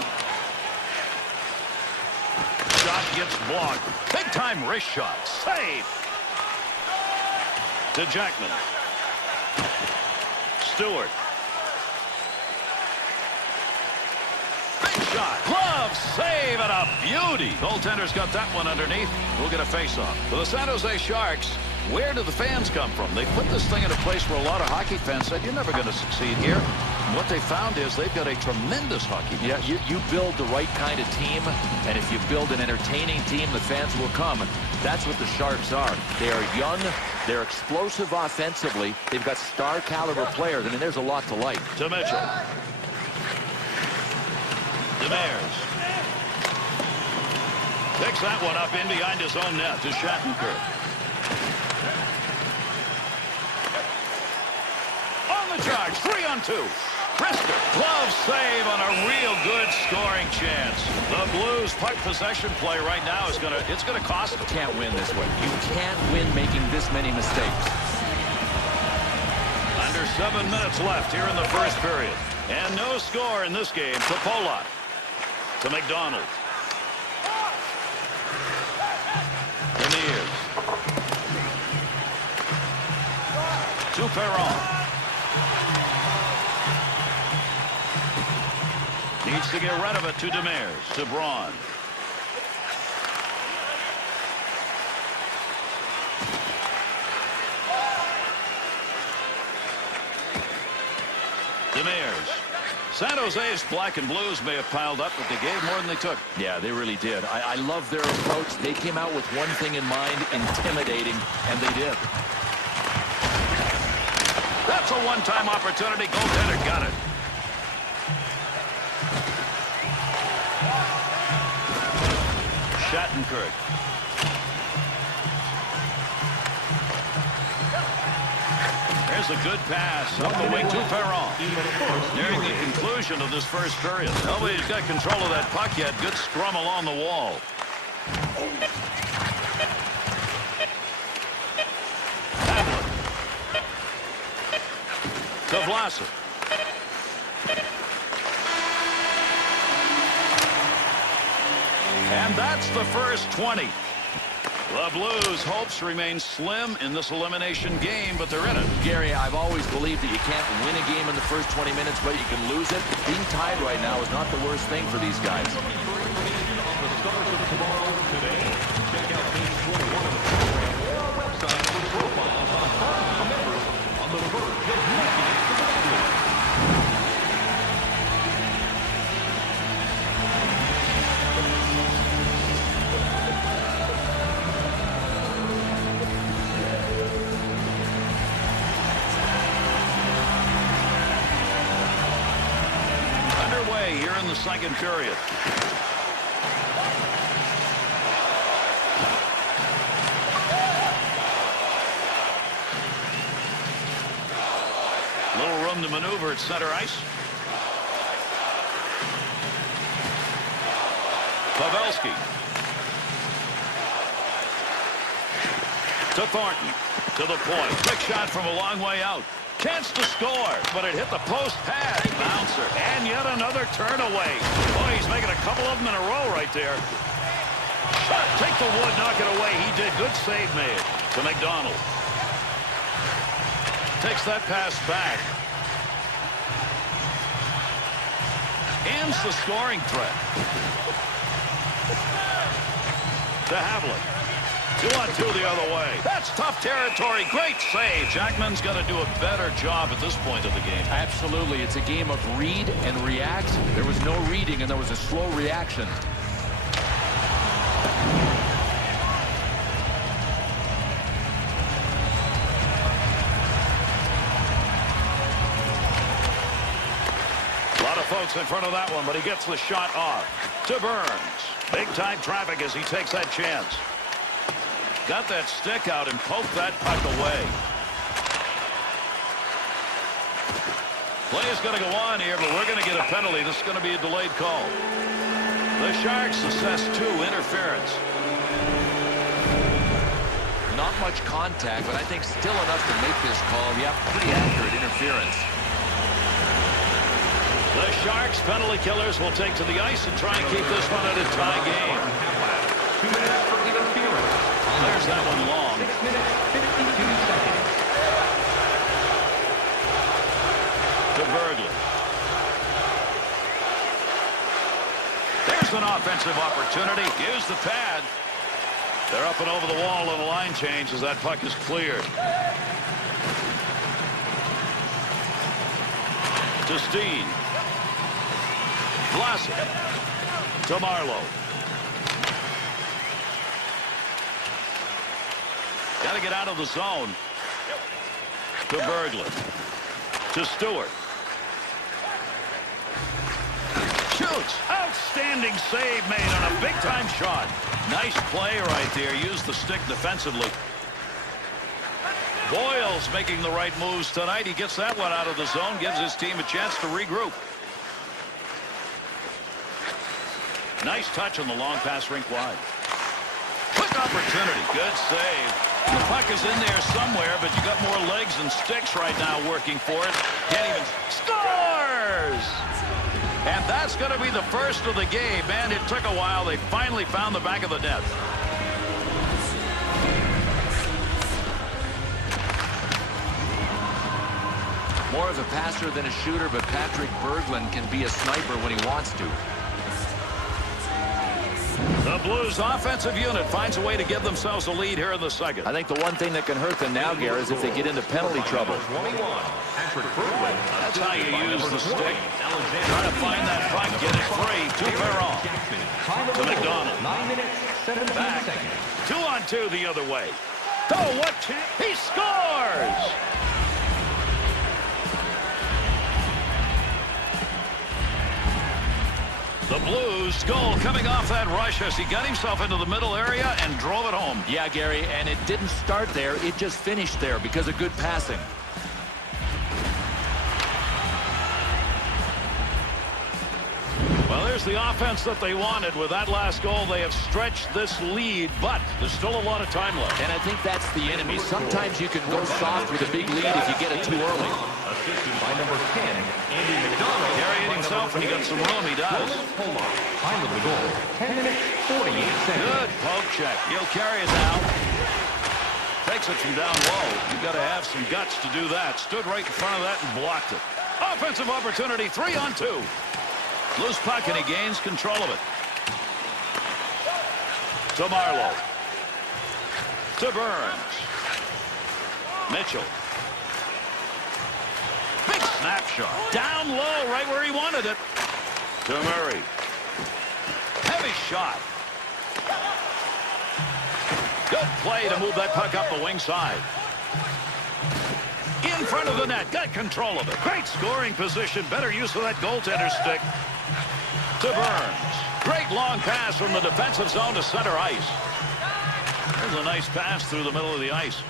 Shot gets blocked. Big time wrist shot. Save. To Jackman. Stewart. Big shot. Glove save and a beauty. Goaltender's got that one underneath. We'll get a face-off. For the San Jose Sharks, where do the fans come from? They put this thing in a place where a lot of hockey fans said, you're never going to succeed here. And what they found is they've got a tremendous hockey team. Yeah, you build the right kind of team, and if you build an entertaining team, the fans will come. That's what the Sharks are. They are young. They're explosive offensively. They've got star-caliber players. I mean, there's a lot to like. To Mitchell. Demers. Picks that one up in behind his own net to Shattenkirk. On the charge, 3-on-2. Brister, glove save on a real good scoring chance. The Blues' puck possession play right now is it's gonna cost them. Can't win this way. You can't win making this many mistakes. Under 7 minutes left here in the first period. And no score in this game to Polak. To McDonald. Demers. To Perron. Needs to get rid of it to Demers. To Braun. Demers. San Jose's black and blues may have piled up, but they gave more than they took. Yeah, they really did. I love their approach. They came out with one thing in mind, intimidating, and they did. That's a one-time opportunity. Goaltender got it. Shattenkirk. There's a good pass up the wing to Perron. Nearing the conclusion of this first period. Nobody's got control of that puck yet. Good scrum along the wall. Havlik. To Vlasic. And that's the first 20. The Blues' hopes remain slim in this elimination game, but they're in it. Gary, I've always believed that you can't win a game in the first 20 minutes, but you can lose it. Being tied right now is not the worst thing for these guys. the second period. Little room to maneuver at center ice. Pavelski. To Thornton. To the point. Quick shot from a long way out. Chance to score, but it hit the post pad. Bouncer. And yet another turn away. Boy, he's making a couple of them in a row right there. Shot. Take the wood, knock it away. He did. Good save made to McDonald. Takes that pass back. Ends the scoring threat. To Havlik. 2-on-2 the other way. That's tough territory. Great save. Jackman's got to do a better job at this point of the game. Absolutely. It's a game of read and react. There was no reading, and there was a slow reaction. A lot of folks in front of that one, but he gets the shot off. To Burns. Big-time traffic as he takes that chance. Got that stick out and poked that puck away. Play is going to go on here, but we're going to get a penalty. This is going to be a delayed call. The Sharks assess 2 interference. Not much contact, but I think still enough to make this call. Yeah, pretty accurate interference. The Sharks penalty killers will take to the ice and try and keep this one at a tie game. 2 minutes for interference. There's that one long. 6 minutes, 52 seconds. To Berglund. There's an offensive opportunity. Use the pad. They're up and over the wall on a line change as that puck is cleared. To Steen. Vlasic. To Marlowe. Got to get out of the zone. To Berglund. To Stewart. Shoots. Outstanding save made on a big-time shot. Nice play right there. Used the stick defensively. Boyle's making the right moves tonight. He gets that one out of the zone. Gives his team a chance to regroup. Nice touch on the long pass rink wide. Quick opportunity. Good save. The puck is in there somewhere, but you got more legs and sticks right now working for it. Can't even... Scores! And that's going to be the first of the game. Man, it took a while. They finally found the back of the net. More of a passer than a shooter, but Patrick Berglund can be a sniper when he wants to. The Blues offensive unit finds a way to give themselves a lead here in the second. I think the one thing that can hurt them now, Gary, is if they get into penalty trouble. 21. Patrick Berglund. That's how you use the stick. Trying to find that puck, get it free. To Perron. To McDonald. 9 minutes, 17 Back. seconds. 2-on-2 the other way. Oh, what chance? He scores! The Blues goal coming off that rush as he got himself into the middle area and drove it home. Yeah, Gary, and it didn't start there. It just finished there because of good passing. Well, there's the offense that they wanted. With that last goal, they have stretched this lead, but there's still a lot of time left. And I think that's the enemy. Sometimes you can go soft with a big lead if you get it too early. Assisted by number 10, Andy McDonald. Carrying himself, and he got some room. He does. Time of the goal, 10 minutes, 48 seconds. Good poke check. He'll carry it now. Takes it from down low. You've got to have some guts to do that. Stood right in front of that and blocked it. Offensive opportunity, 3-on-2. Loose puck, and he gains control of it. To Marlowe. To Burns. Mitchell. Big snapshot. Down low, right where he wanted it. To Murray. Heavy shot. Good play to move that puck up the wing side. In front of the net. Got control of it. Great scoring position. Better use of that goaltender stick. To Burns. Great long pass from the defensive zone to center ice. There's a nice pass through the middle of the ice.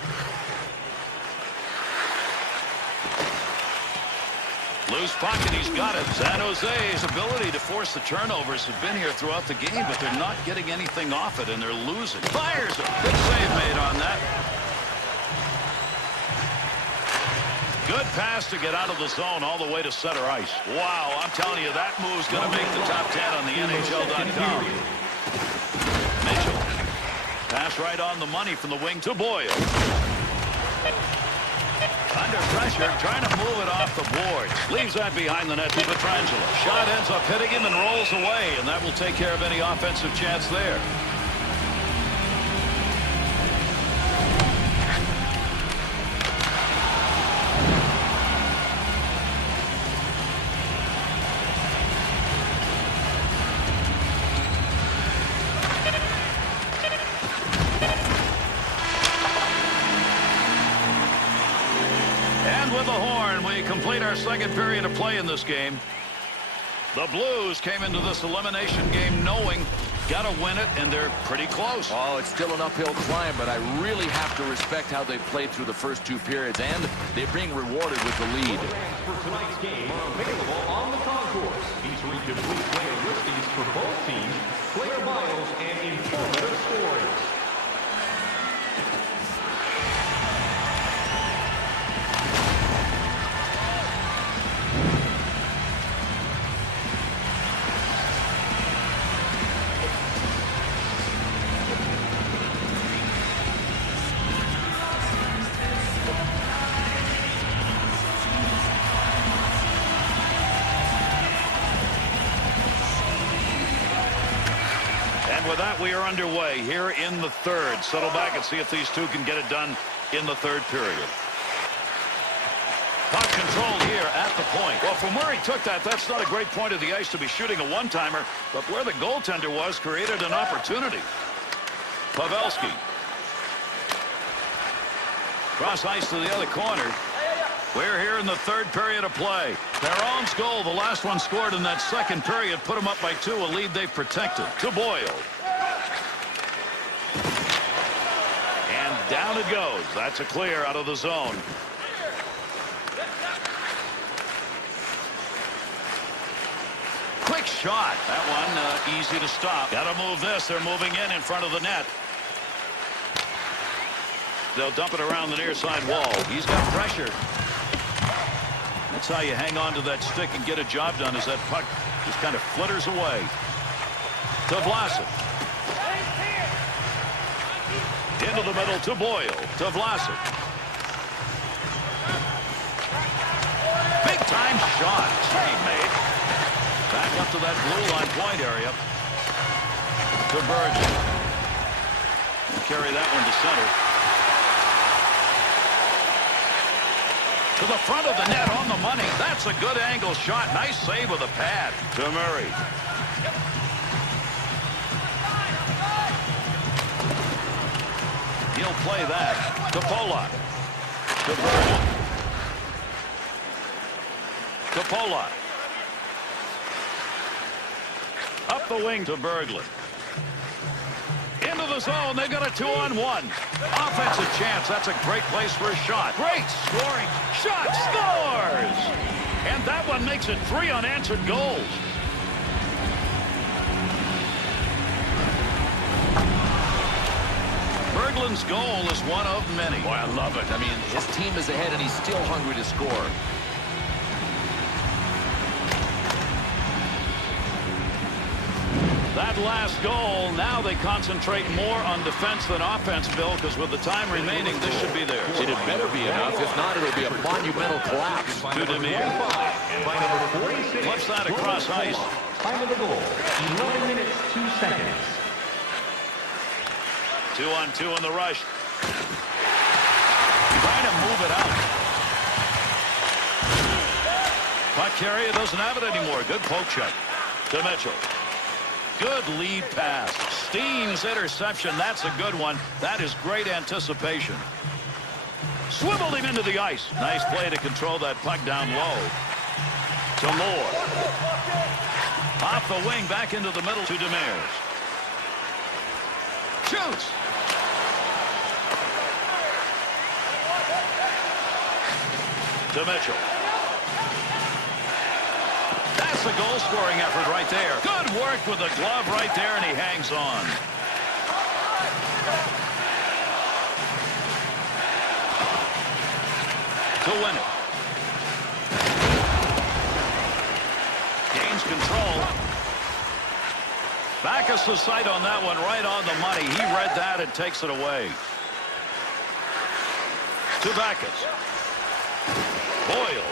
Loose puck, and he's got it. San Jose's ability to force the turnovers have been here throughout the game, but they're not getting anything off it, and they're losing. Fires a big save made on that. Good pass to get out of the zone all the way to center ice. Wow, I'm telling you, that move's going to make the top 10 on the NHL.com. Mitchell. Pass right on the money from the wing to Boyle. Under pressure, trying to move it off the boards. Leaves that behind the net to Pietrangelo. Shot ends up hitting him and rolls away, and that will take care of any offensive chance there. With the horn, we complete our second period of play in this game. The Blues came into this elimination game knowing got to win it, and they're pretty close. Oh, it's still an uphill climb, but I really have to respect how they played through the first two periods, and they're being rewarded with the lead. For tonight's game are available on the concourse, featuring complete player listings for both teams, player bios, and informative stories. With that, we are underway here in the third. Settle back and see if these two can get it done in the third period. Puck control here at the point. Well, from where he took that, that's not a great point of the ice to be shooting a one-timer, but where the goaltender was created an opportunity. Pavelski. Cross ice to the other corner. We're here in the third period of play. Perron's goal, the last one scored in that second period, put them up by 2, a lead they've protected. To Boyle. And down it goes. That's a clear out of the zone. Quick shot. That one easy to stop. Got to move this. They're moving in front of the net. They'll dump it around the near side wall. He's got pressure. That's how you hang on to that stick and get a job done, as that puck just kind of flitters away. To Vlasic. Into the middle to Boyle. To Vlasic. Big time shot. Save made. Back up to that blue line point area. To Bergen. Carry that one to center. To the front of the net on the money. That's a good angle shot. Nice save with a pad. To Murray. He'll play that. To Polak. To Bergen. To Polak. Up the wing to Berglund. Into the zone. They've got a 2-on-1. Offensive chance. That's a great place for a shot. Great scoring. Shot scores. And that one makes it 3 unanswered goals. Berglund's goal is one of many. Boy, I love it. I mean, his team is ahead, and he's still hungry to score. That last goal, now they concentrate more on defense than offense, Bill, because with the time remaining, this should be theirs. It had better be enough. If not, it'll be a monumental collapse. To Demir. And by number 46, Flips that across ice. time of the goal, 11 minutes, 2 seconds. 2-on-2 in the rush. Trying to move it out. Puck carrier doesn't have it anymore. Good poke check. To Mitchell. Good lead pass. Steen's interception. That's a good one. That is great anticipation. Swiveled him into the ice. Nice play to control that puck down low. To Moore. Off the wing, back into the middle to Demers. Shoots. To Mitchell. That's a goal-scoring effort right there. Good work with the glove right there, and he hangs on. To win it. Gains control. Backus' sight on that one, right on the money. He read that and takes it away. To Backus. Boyle.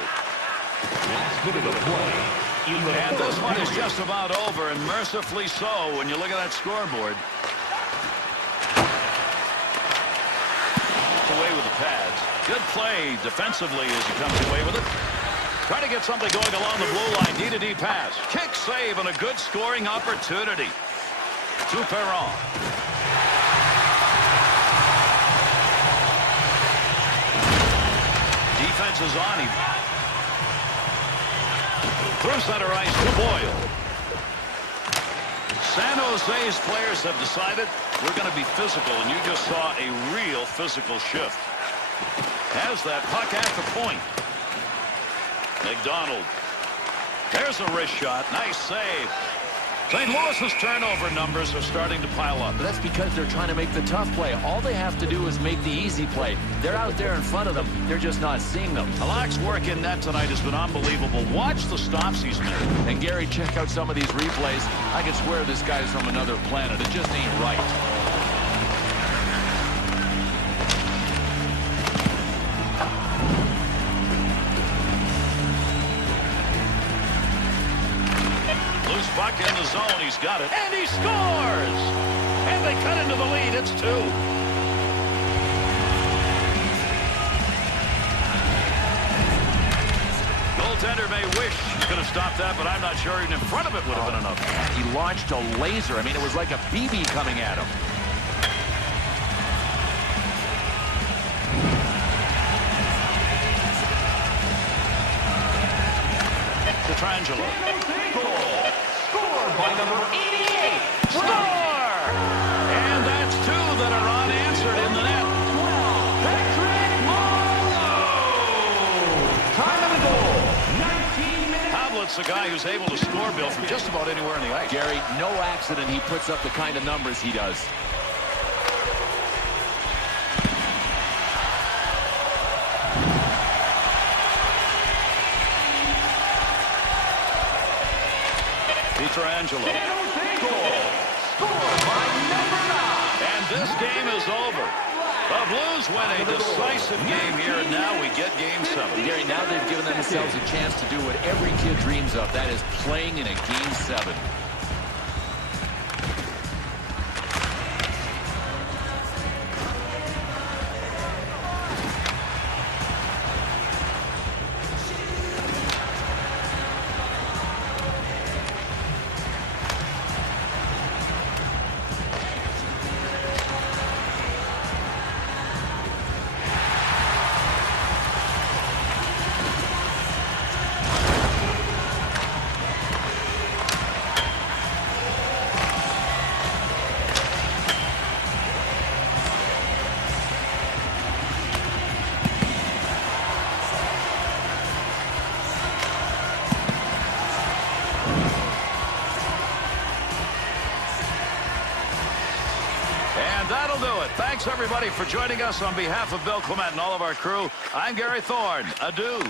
Last minute of play. And this one is just about over, and mercifully so when you look at that scoreboard. Away with the pads. Good play defensively as he comes away with it. Trying to get something going along the blue line. D-to-D pass. Kick save and a good scoring opportunity. To Perron. Defense is on him. Through center ice to Boyle. San Jose's players have decided we're going to be physical, and you just saw a real physical shift. Has that puck at the point. McDonald. There's a wrist shot. Nice save. St. Louis's turnover numbers are starting to pile up. But that's because they're trying to make the tough play. All they have to do is make the easy play. They're out there in front of them. They're just not seeing them. Halak's work in net tonight has been unbelievable. Watch the stops he's made. And Gary, check out some of these replays. I could swear this guy's from another planet. It just ain't right. Puck in the zone. He's got it. And he scores! And they cut into the lead. It's 2. Goaltender may wish he could have stopped that, but I'm not sure even in front of it would have been enough. He launched a laser. I mean, it was like a BB coming at him. Pietrangelo. By number 88. Score! And that's 2 that are unanswered in the net. Patrick Marleau. Time of the goal. 19 minutes. Hamlet's the guy who's able to score, Bill, from just about anywhere in the ice. Gary, no accident he puts up the kind of numbers he does. Pietrangelo. Scored by number 9. And this game is over. The Blues win a decisive game here, and now we get Game 7. Gary, now they've given themselves a chance to do what every kid dreams of. That is playing in a Game 7. That'll do it. Thanks, everybody, for joining us. On behalf of Bill Clement and all of our crew, I'm Gary Thorne. Adieu.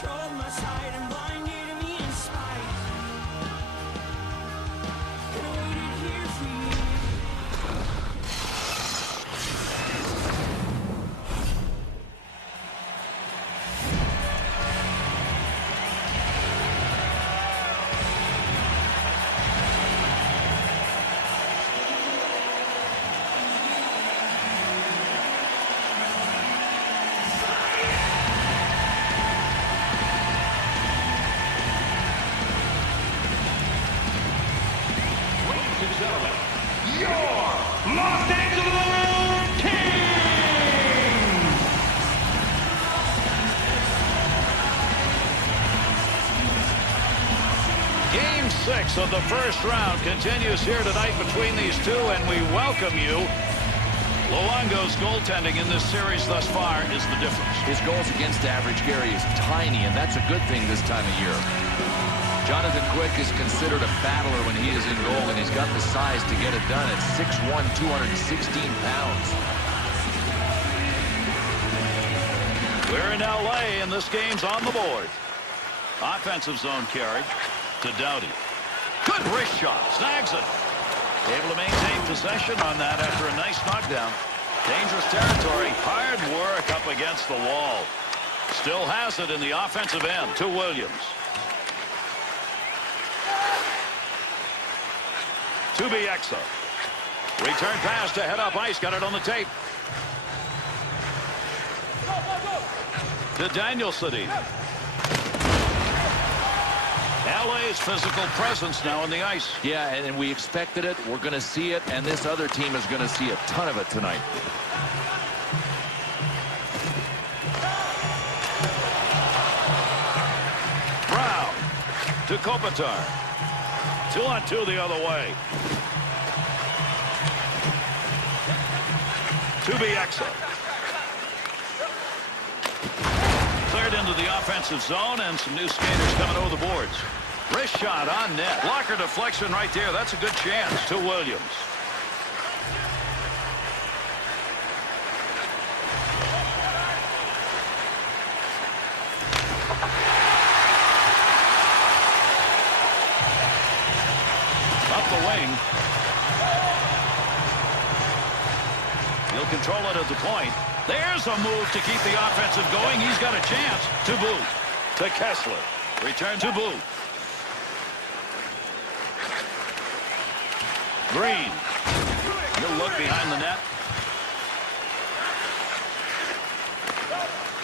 controlled my sight and blinded me in spite. And I waited here for you. Ladies and gentlemen, your Los Angeles Kings! Game 6 of the first round continues here tonight between these two, and we welcome you. Luongo's goaltending in this series thus far is the difference. His goals against average, Gary, is tiny, and that's a good thing this time of year. Jonathan Quick is considered a battler when he is in goal, and he's got the size to get it done at 6'1", 216 pounds. We're in L.A., and this game's on the board. Offensive zone carry to Doughty. Good wrist shot. Snags it. Able to maintain possession on that after a nice knockdown. Dangerous territory. Hard work up against the wall. Still has it in the offensive end to Williams. To Bieksa. Return pass to head up ice. Got it on the tape. To Danielson. LA's physical presence now on the ice. Yeah, and we expected it. We're going to see it, and this other team is going to see a ton of it tonight. Brown to Kopitar. 2-on-2 the other way. To Bieksa. Cleared into the offensive zone, and some new skaters coming over the boards. Wrist shot on net. Blocker deflection right there. That's a good chance to Williams. Up the wing. He'll control it at the point. There's a move to keep the offensive going. He's got a chance. To boot. To Kessler. Return to boot. Green. He'll look behind the net.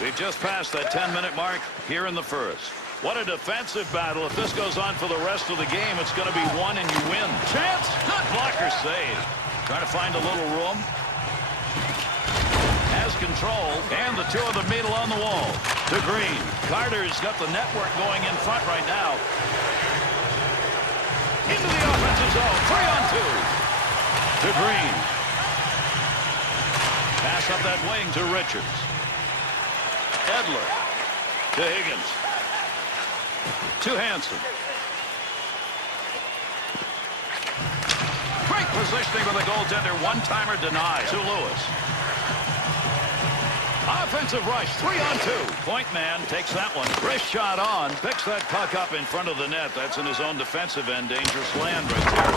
We've just passed that 10-minute mark here in the first. What a defensive battle. If this goes on for the rest of the game, it's going to be won and you win. Chance. Good blocker save. Trying to find a little room. Has control. And the two of them meet along the wall. To Green. Carter's got the network going in front right now. Into the offensive zone. 3-on-2. To Green. Pass up that wing to Richards. Edler. To Higgins. To Hansen. Great positioning with the goaltender. One-timer denied to Lewis. Offensive rush. 3-on-2. Point man takes that one. Wrist shot on. Picks that puck up in front of the net. That's in his own defensive end. Dangerous land right there.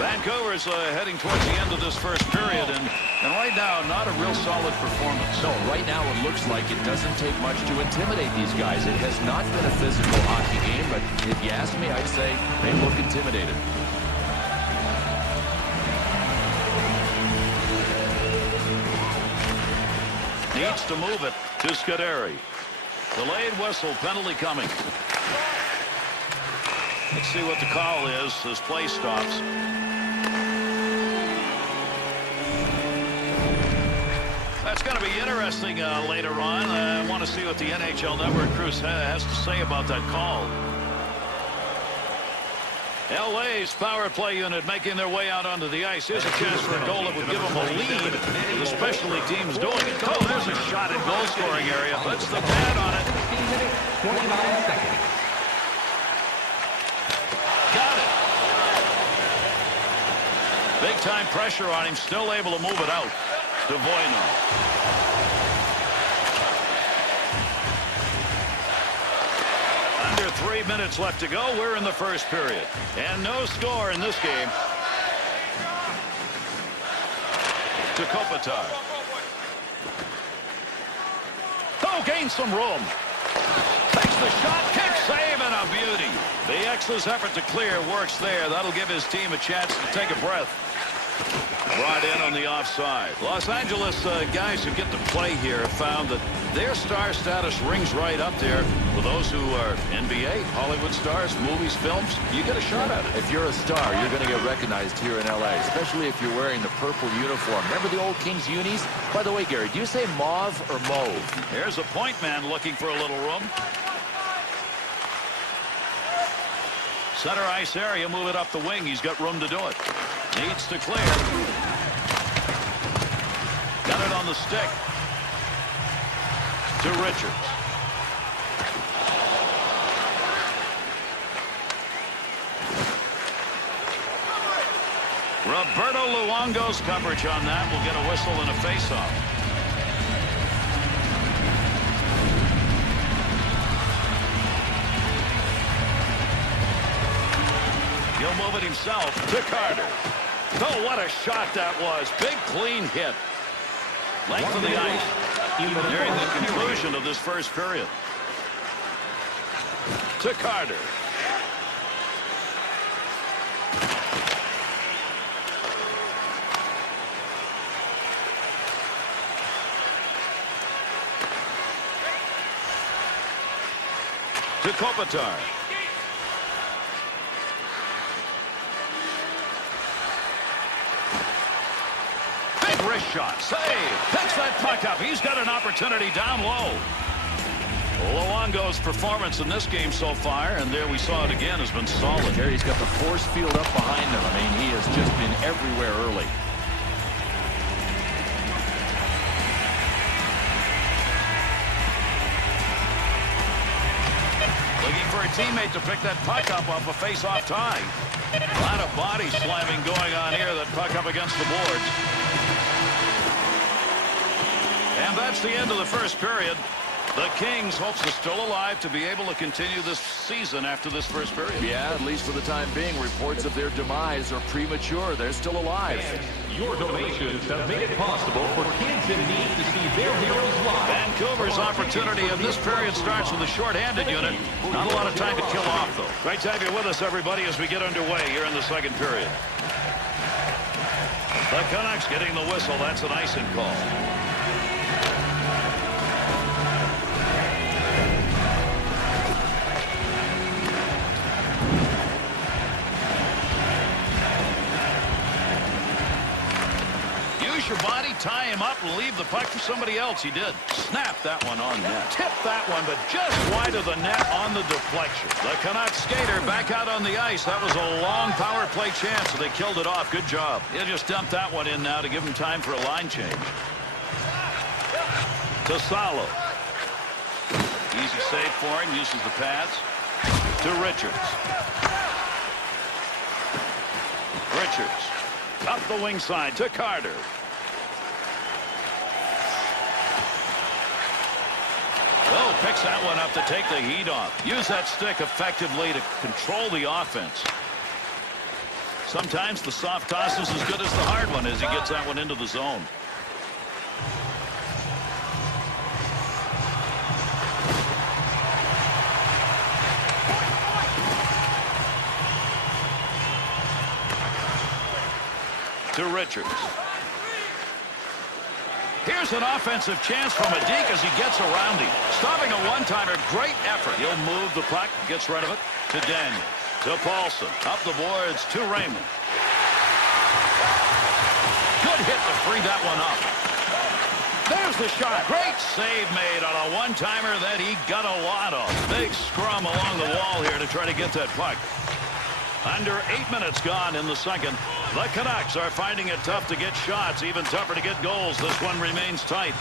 Vancouver's heading towards the end of this first period. And right now, not a real solid performance. No, right now it looks like it doesn't take much to intimidate these guys. It has not been a physical hockey game, but if you ask me, I'd say they look intimidated. Needs to move it to Scuderi. Delayed whistle, penalty coming. Let's see what the call is as play stops. That's going to be interesting later on. I want to see what the NHL Network crew has to say about that call. LA's power play unit making their way out onto the ice. Here's a chance for a goal that would give them a lead. The specialty team's doing it. Oh, there's a shot in goal scoring area. Puts the pad on it. 29 seconds. Got it. Big time pressure on him. Still able to move it out to Voino. 5 minutes left to go. We're in the first period. And no score in this game. To Kopitar. Oh, gains some room. Takes the shot, kick, save, and a beauty. The X's effort to clear works there. That'll give his team a chance to take a breath. Brought in on the offside. Los Angeles guys who get to play here have found that their star status rings right up there with those who are NBA, Hollywood stars, movies, films. You get a shot at it. If you're a star, you're going to get recognized here in L.A., especially if you're wearing the purple uniform. Remember the old Kings unis? By the way, Gary, do you say mauve or mauve? Here's a point man looking for a little room. Center ice area, move it up the wing. He's got room to do it. Needs to clear. Got it on the stick. To Richards. Roberto Luongo's coverage on that will get a whistle and a faceoff. He'll move it himself to Carter. Oh, what a shot that was. Big, clean hit. Length of the ice during the conclusion of this first period. To Carter. To Kopitar. Wrist shot. Save. Picks that puck up. He's got an opportunity down low. Luongo's performance in this game so far, and there we saw it again, has been solid. Gary, he's got the force field up behind him. I mean, he has just been everywhere early. Looking for a teammate to pick that puck up off a face-off tie. A lot of body slamming going on here. That puck up against the boards. And that's the end of the first period. The Kings' hopes are still alive to be able to continue this season after this first period. Yeah, at least for the time being. Reports of their demise are premature. They're still alive. Your donations have made it possible for kids in need to see their heroes live. Vancouver's opportunity in this period starts with a short-handed unit. Not a lot of time to kill off, though. Great to have you with us, everybody, as we get underway here in the second period. The Canucks getting the whistle. That's an icing call. Your body, tie him up, and leave the puck for somebody else. He did. Snap that one on net. Tip that one, but just wide of the net on the deflection. The Canucks skater back out on the ice. That was a long power play chance, and they killed it off. Good job. He'll just dump that one in now to give him time for a line change. To Salo. Easy save for him. Uses the pads. To Richards. Richards. Up the wing side to Carter. Oh, picks that one up to take the heat off. Use that stick effectively to control the offense. Sometimes the soft toss is as good as the hard one as he gets that one into the zone. To Richards. Here's an offensive chance from Adik as he gets around him. Stopping a one-timer, great effort. He'll move the puck, gets rid of it. To Daniel. To Paulson. Up the boards to Raymond. Good hit to free that one up. There's the shot. Great save made on a one-timer that he got a lot of. Big scrum along the wall here to try to get that puck. Under 8 minutes gone in the second. The Canucks are finding it tough to get shots, even tougher to get goals. This one remains tight.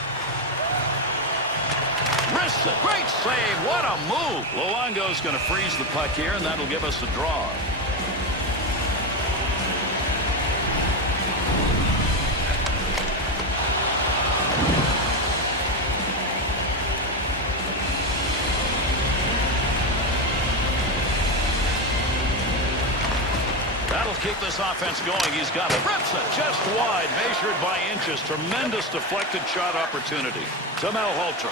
Wrists it. Great save. What a move. Luongo's going to freeze the puck here, and that'll give us a draw. They'll keep this offense going. He's got it. Rips it just wide. Measured by inches. Tremendous deflected shot opportunity. To Malhotra.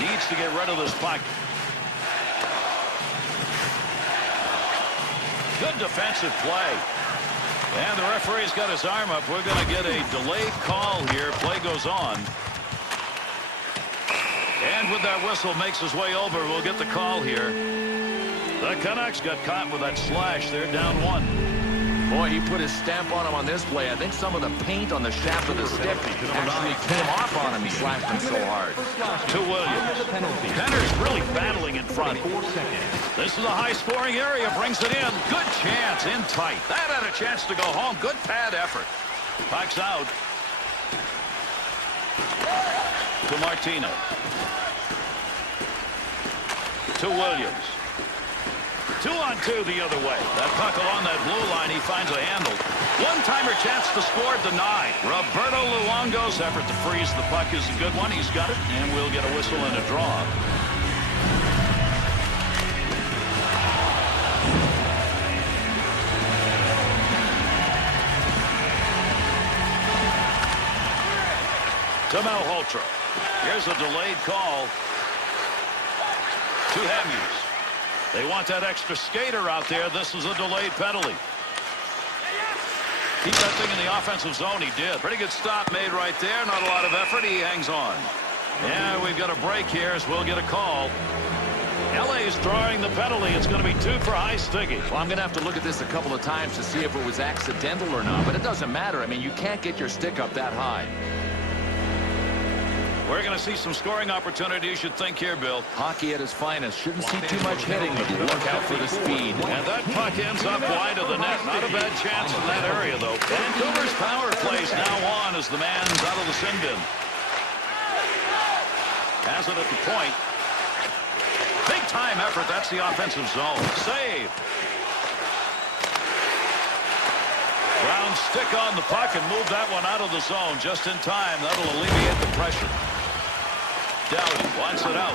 Needs to get rid of this puck. Good defensive play. And the referee's got his arm up. We're going to get a delayed call here. Play goes on. And with that whistle makes his way over, we'll get the call here. The Canucks got caught with that slash. They're down 1. Boy, he put his stamp on him on this play. I think some of the paint on the shaft of the stick actually came off on him. He slashed him so hard. To Williams. Penner's really battling in front. This is a high-scoring area. Brings it in. Good chance. In tight. That had a chance to go home. Good pad effort. Puck's out. To Martino. To Williams. 2-on-2 the other way. That puck along that blue line, he finds a handle. One-timer chance to score, denied. Roberto Luongo's effort to freeze the puck is a good one. He's got it, and we'll get a whistle and a draw. To Malhotra. Here's a delayed call. To Hemuse. They want that extra skater out there. This is a delayed penalty. Keep that thing in the offensive zone. He did. Pretty good stop made right there. Not a lot of effort. He hangs on. Yeah, we've got a break here as we'll get a call. LA is drawing the penalty. It's going to be 2 for high sticking. Well, I'm going to have to look at this a couple of times to see if it was accidental or not. But it doesn't matter. I mean, you can't get your stick up that high. We're going to see some scoring opportunities, you'd think here, Bill. Hockey at its finest. Shouldn't see too much hitting, but look out for the speed. And that puck ends up wide of the net. Not a bad chance in that area, though. Vancouver's power plays now on as the man's out of the sin bin. Has it at the point. Big time effort. That's the offensive zone. Save. Brown stick on the puck and move that one out of the zone just in time. That'll alleviate the pressure. Dowdy wants it out.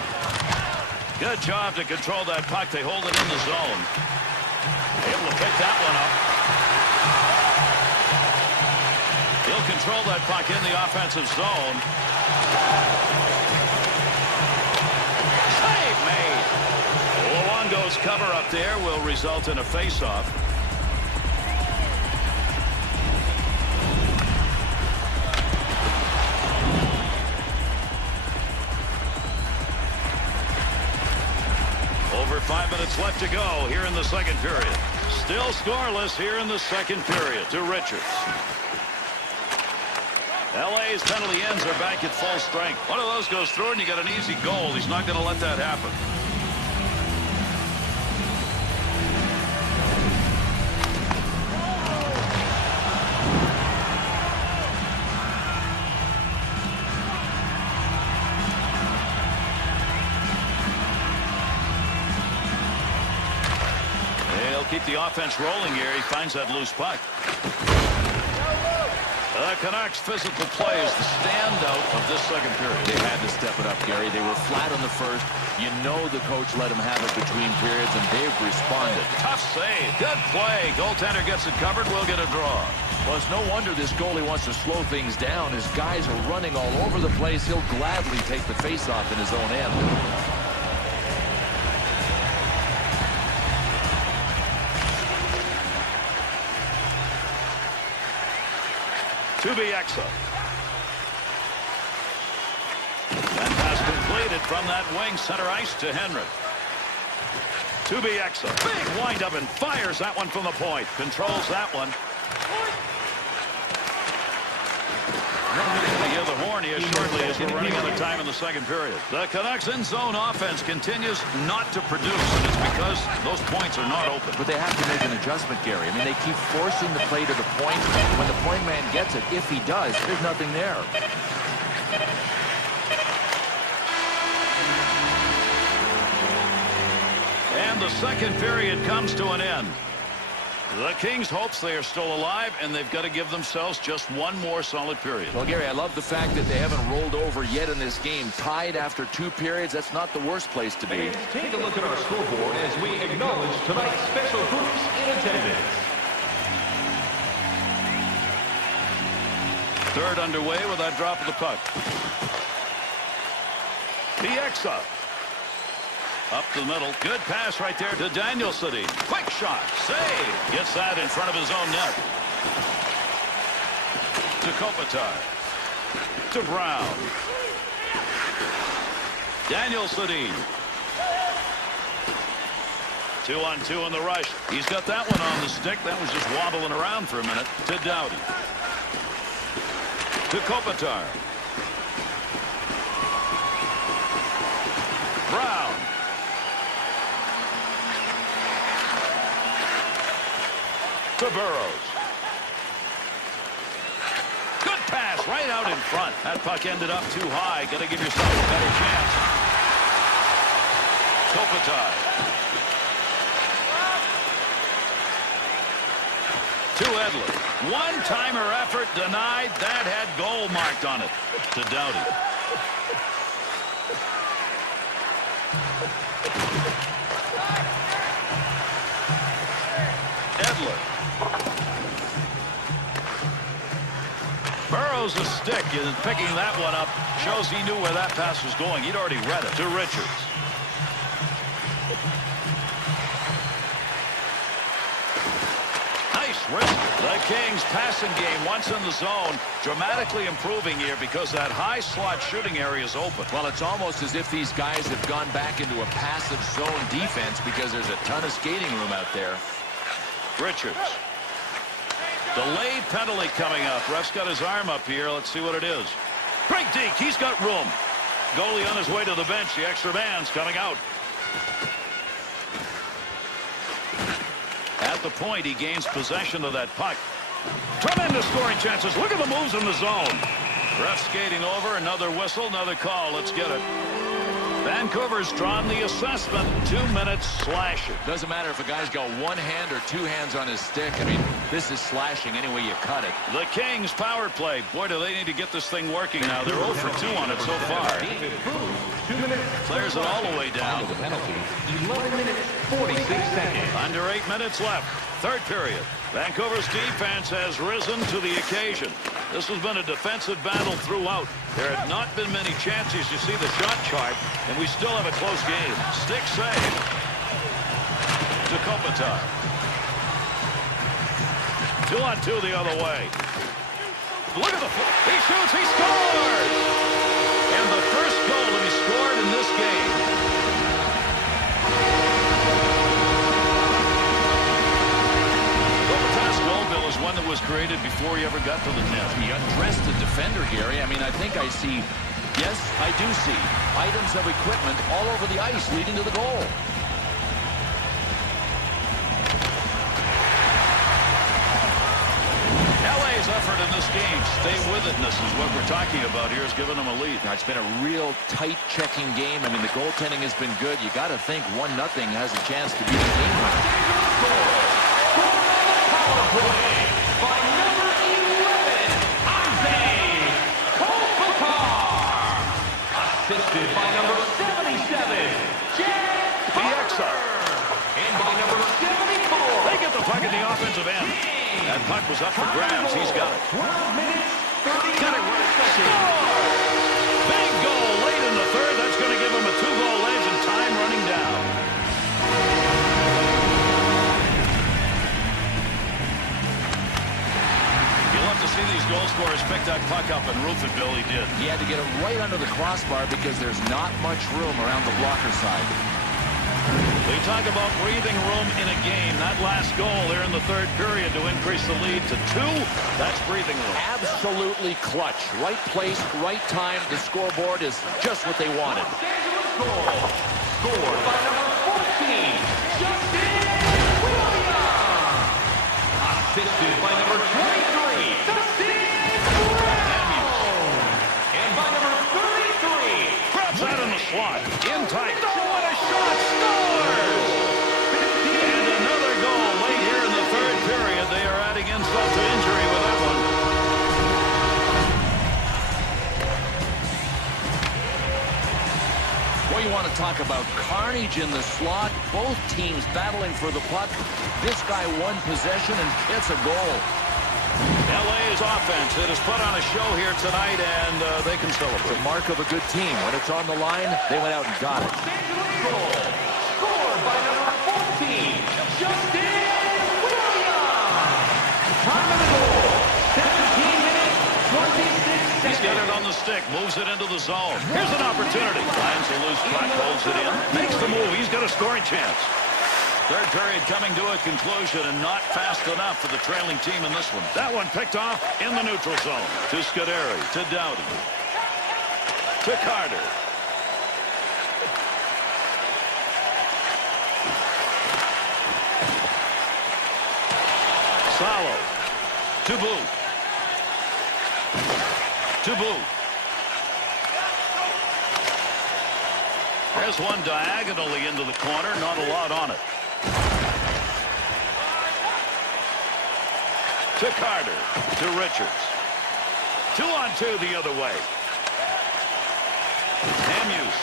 Good job to control that puck. They hold it in the zone. Able to pick that one up. He'll control that puck in the offensive zone. Save made. Luongo's cover up there will result in a face-off. Over 5 minutes left to go here in the second period. Still scoreless here in the second period to Richards. LA's penalty ends are back at full strength. One of those goes through and you got an easy goal. He's not going to let that happen. Keep the offense rolling here. He finds that loose puck. The Canucks' physical play is the standout of this second period. They had to step it up, Gary. They were flat on the first. You know the coach let them have it between periods, and they've responded. Tough save. Good play. Goaltender gets it covered. We'll get a draw. Well, it's no wonder this goalie wants to slow things down. His guys are running all over the place. He'll gladly take the faceoff in his own end. To Bieksa. That pass completed from that wing center ice to Henry. To Bieksa. Big windup and fires that one from the point. Controls that one. We'll give the horn here shortly as we're running out of time in the second period. The Canucks in-zone offense continues not to produce, and it's because those points are not open. But they have to make an adjustment, Gary. I mean, they keep forcing the play to the point. When the point man gets it, if he does, there's nothing there. And the second period comes to an end. The Kings hopes they are still alive, and they've got to give themselves just one more solid period. Well, Gary, I love the fact that they haven't rolled over yet in this game. Tied after 2 periods, that's not the worst place to be. Take a look at our scoreboard as we acknowledge tonight's special groups in attendance. Third underway with that drop of the puck. Bieksa. Up the middle. Good pass right there to Danielson. Quick shot. Save. Gets that in front of his own net. To Kopitar. To Brown. Danielson. 2-on-2 in the rush. He's got that one on the stick. That was just wobbling around for a minute. To Doughty. To Kopitar. Brown. To Burrows. Good pass right out in front. That puck ended up too high. Got to give yourself a better chance. Kopitar. To Edler. One-timer effort denied. That had goal marked on it. To Doughty. Edler. Burrows a stick and picking that one up. Shows he knew where that pass was going. He'd already read it. To Richards. Nice wrist. The Kings passing game once in the zone. Dramatically improving here because that high slot shooting area is open. Well, it's almost as if these guys have gone back into a passive zone defense because there's a ton of skating room out there. Richards. Delayed penalty coming up. Ref's got his arm up here. Let's see what it is. Greg Deke, he's got room. Goalie on his way to the bench. The extra man's coming out. At the point, he gains possession of that puck. Tremendous scoring chances. Look at the moves in the zone. Ref skating over. Another whistle, another call. Let's get it. Vancouver's drawn the assessment. 2 minutes slashing. Doesn't matter if a guy's got one hand or two hands on his stick. I mean, this is slashing any way you cut it. The Kings power play. Boy, do they need to get this thing working now. They're 0 for 2 on it so far. 2 minutes. Clears it all the way down. The penalty. 11 minutes, 46 seconds. Under 8 minutes left. Third period. Vancouver's defense has risen to the occasion. This has been a defensive battle throughout. There have not been many chances. You see the shot chart, and we still have a close game. Stick save. To Kopitar. 2-on-2 the other way. Look at the... He shoots. He scores! And the first goal to be scored in this game. Is one that was created before he ever got to the net. He undressed the defender, Gary. I mean, I think I see, yes, I do see items of equipment all over the ice leading to the goal. LA's effort in this game, stay with itness is what we're talking about here, is giving them a lead. Now, it's been a real tight checking game. I mean, the goaltending has been good. You got to think 1-0 has a chance to be the game winner. Play by number 11, Isaiah Kopitar. Assisted by number 77, Jack Bieksa. And by number 74. They get the puck in the offensive end. That puck was up for grabs. He's got it. 12 minutes, 30 Got it right. Big goal late in the third. That's going to give him a 2-goal edge and time running down. To see these goal scorers pick that puck up and roof it, Billy did. He had to get it right under the crossbar because there's not much room around the blocker side. We talk about breathing room in a game. That last goal there in the third period to increase the lead to 2, that's breathing room. Absolutely clutch. Right place, right time. The scoreboard is just what they wanted. Goal scored by number 14, Justin Williams. Assisted by number 23. That in the slot. In tight. Oh, what a shot! Scores! And another goal late here in the third period. you want to talk about carnage in the slot. Both teams battling for the puck. This guy won possession and gets a goal. LA's offense that has put on a show here tonight, and they can celebrate. The mark of a good team. When it's on the line, they went out and got it. Goal scored by number 14, Justin Williams. Time of the goal, 17 minutes, 26 seconds. He's got it on the stick, moves it into the zone. Here's an opportunity. Finds a loose puck, holds it in, makes the move. He's got a scoring chance. Third period coming to a conclusion, and not fast enough for the trailing team in this one. That one picked off in the neutral zone. To Scuderi, to Doughty, to Carter. Salo, to Boo. To Boo. There's one diagonally into the corner, not a lot on it. To Carter, to Richards. 2-on-2 the other way. Hughes.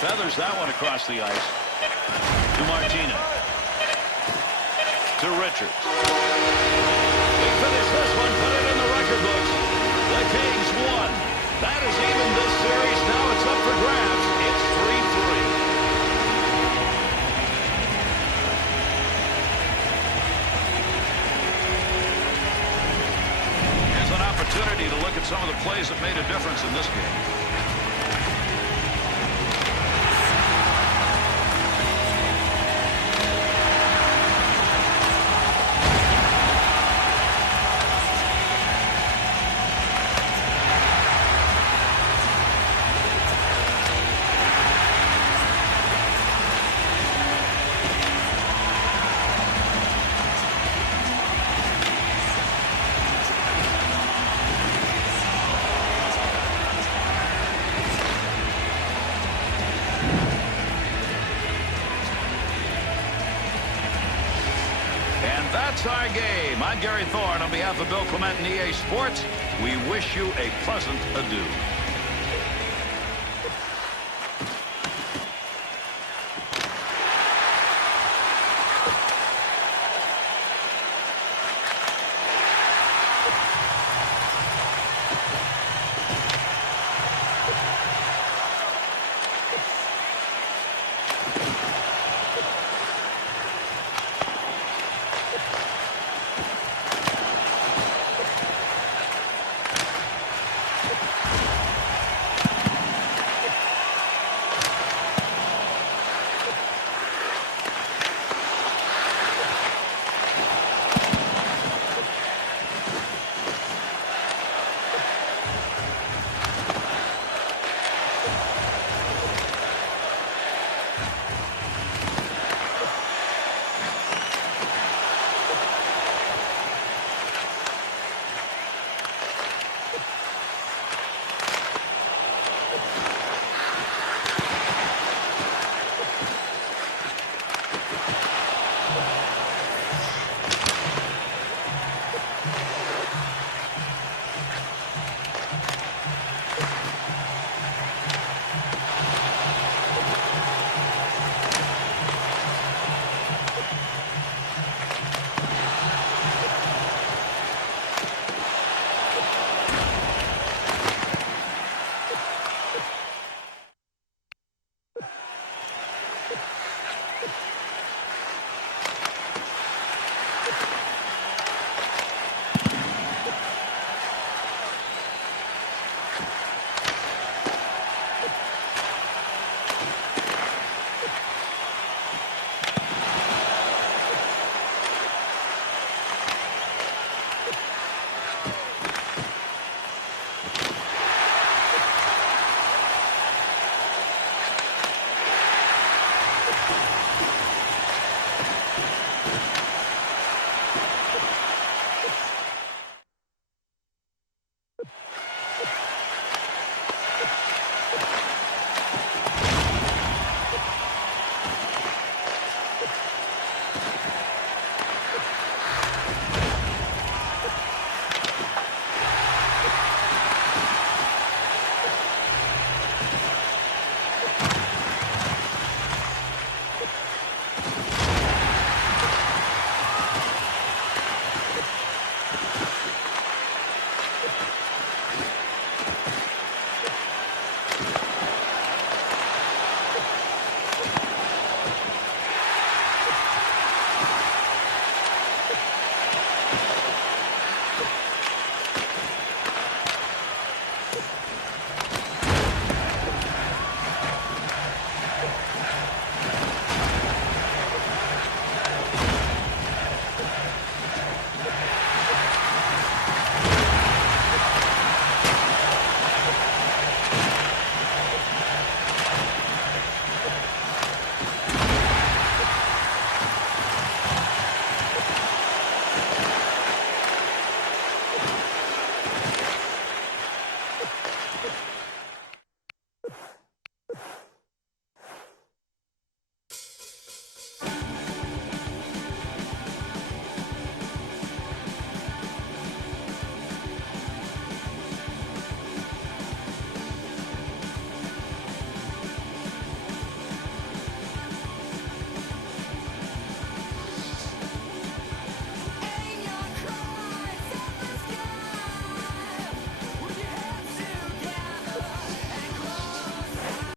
Feathers that one across the ice. To Martinez. To Richards. We finish this one, put it in the record books. The Kings won. That is even this series. Now it's up for grabs. It's 3-3. Here's an opportunity to look at some of the plays that made a difference in this game. That's our game. I'm Gary Thorne. On behalf of Bill Clement and EA Sports, we wish you a pleasant adieu.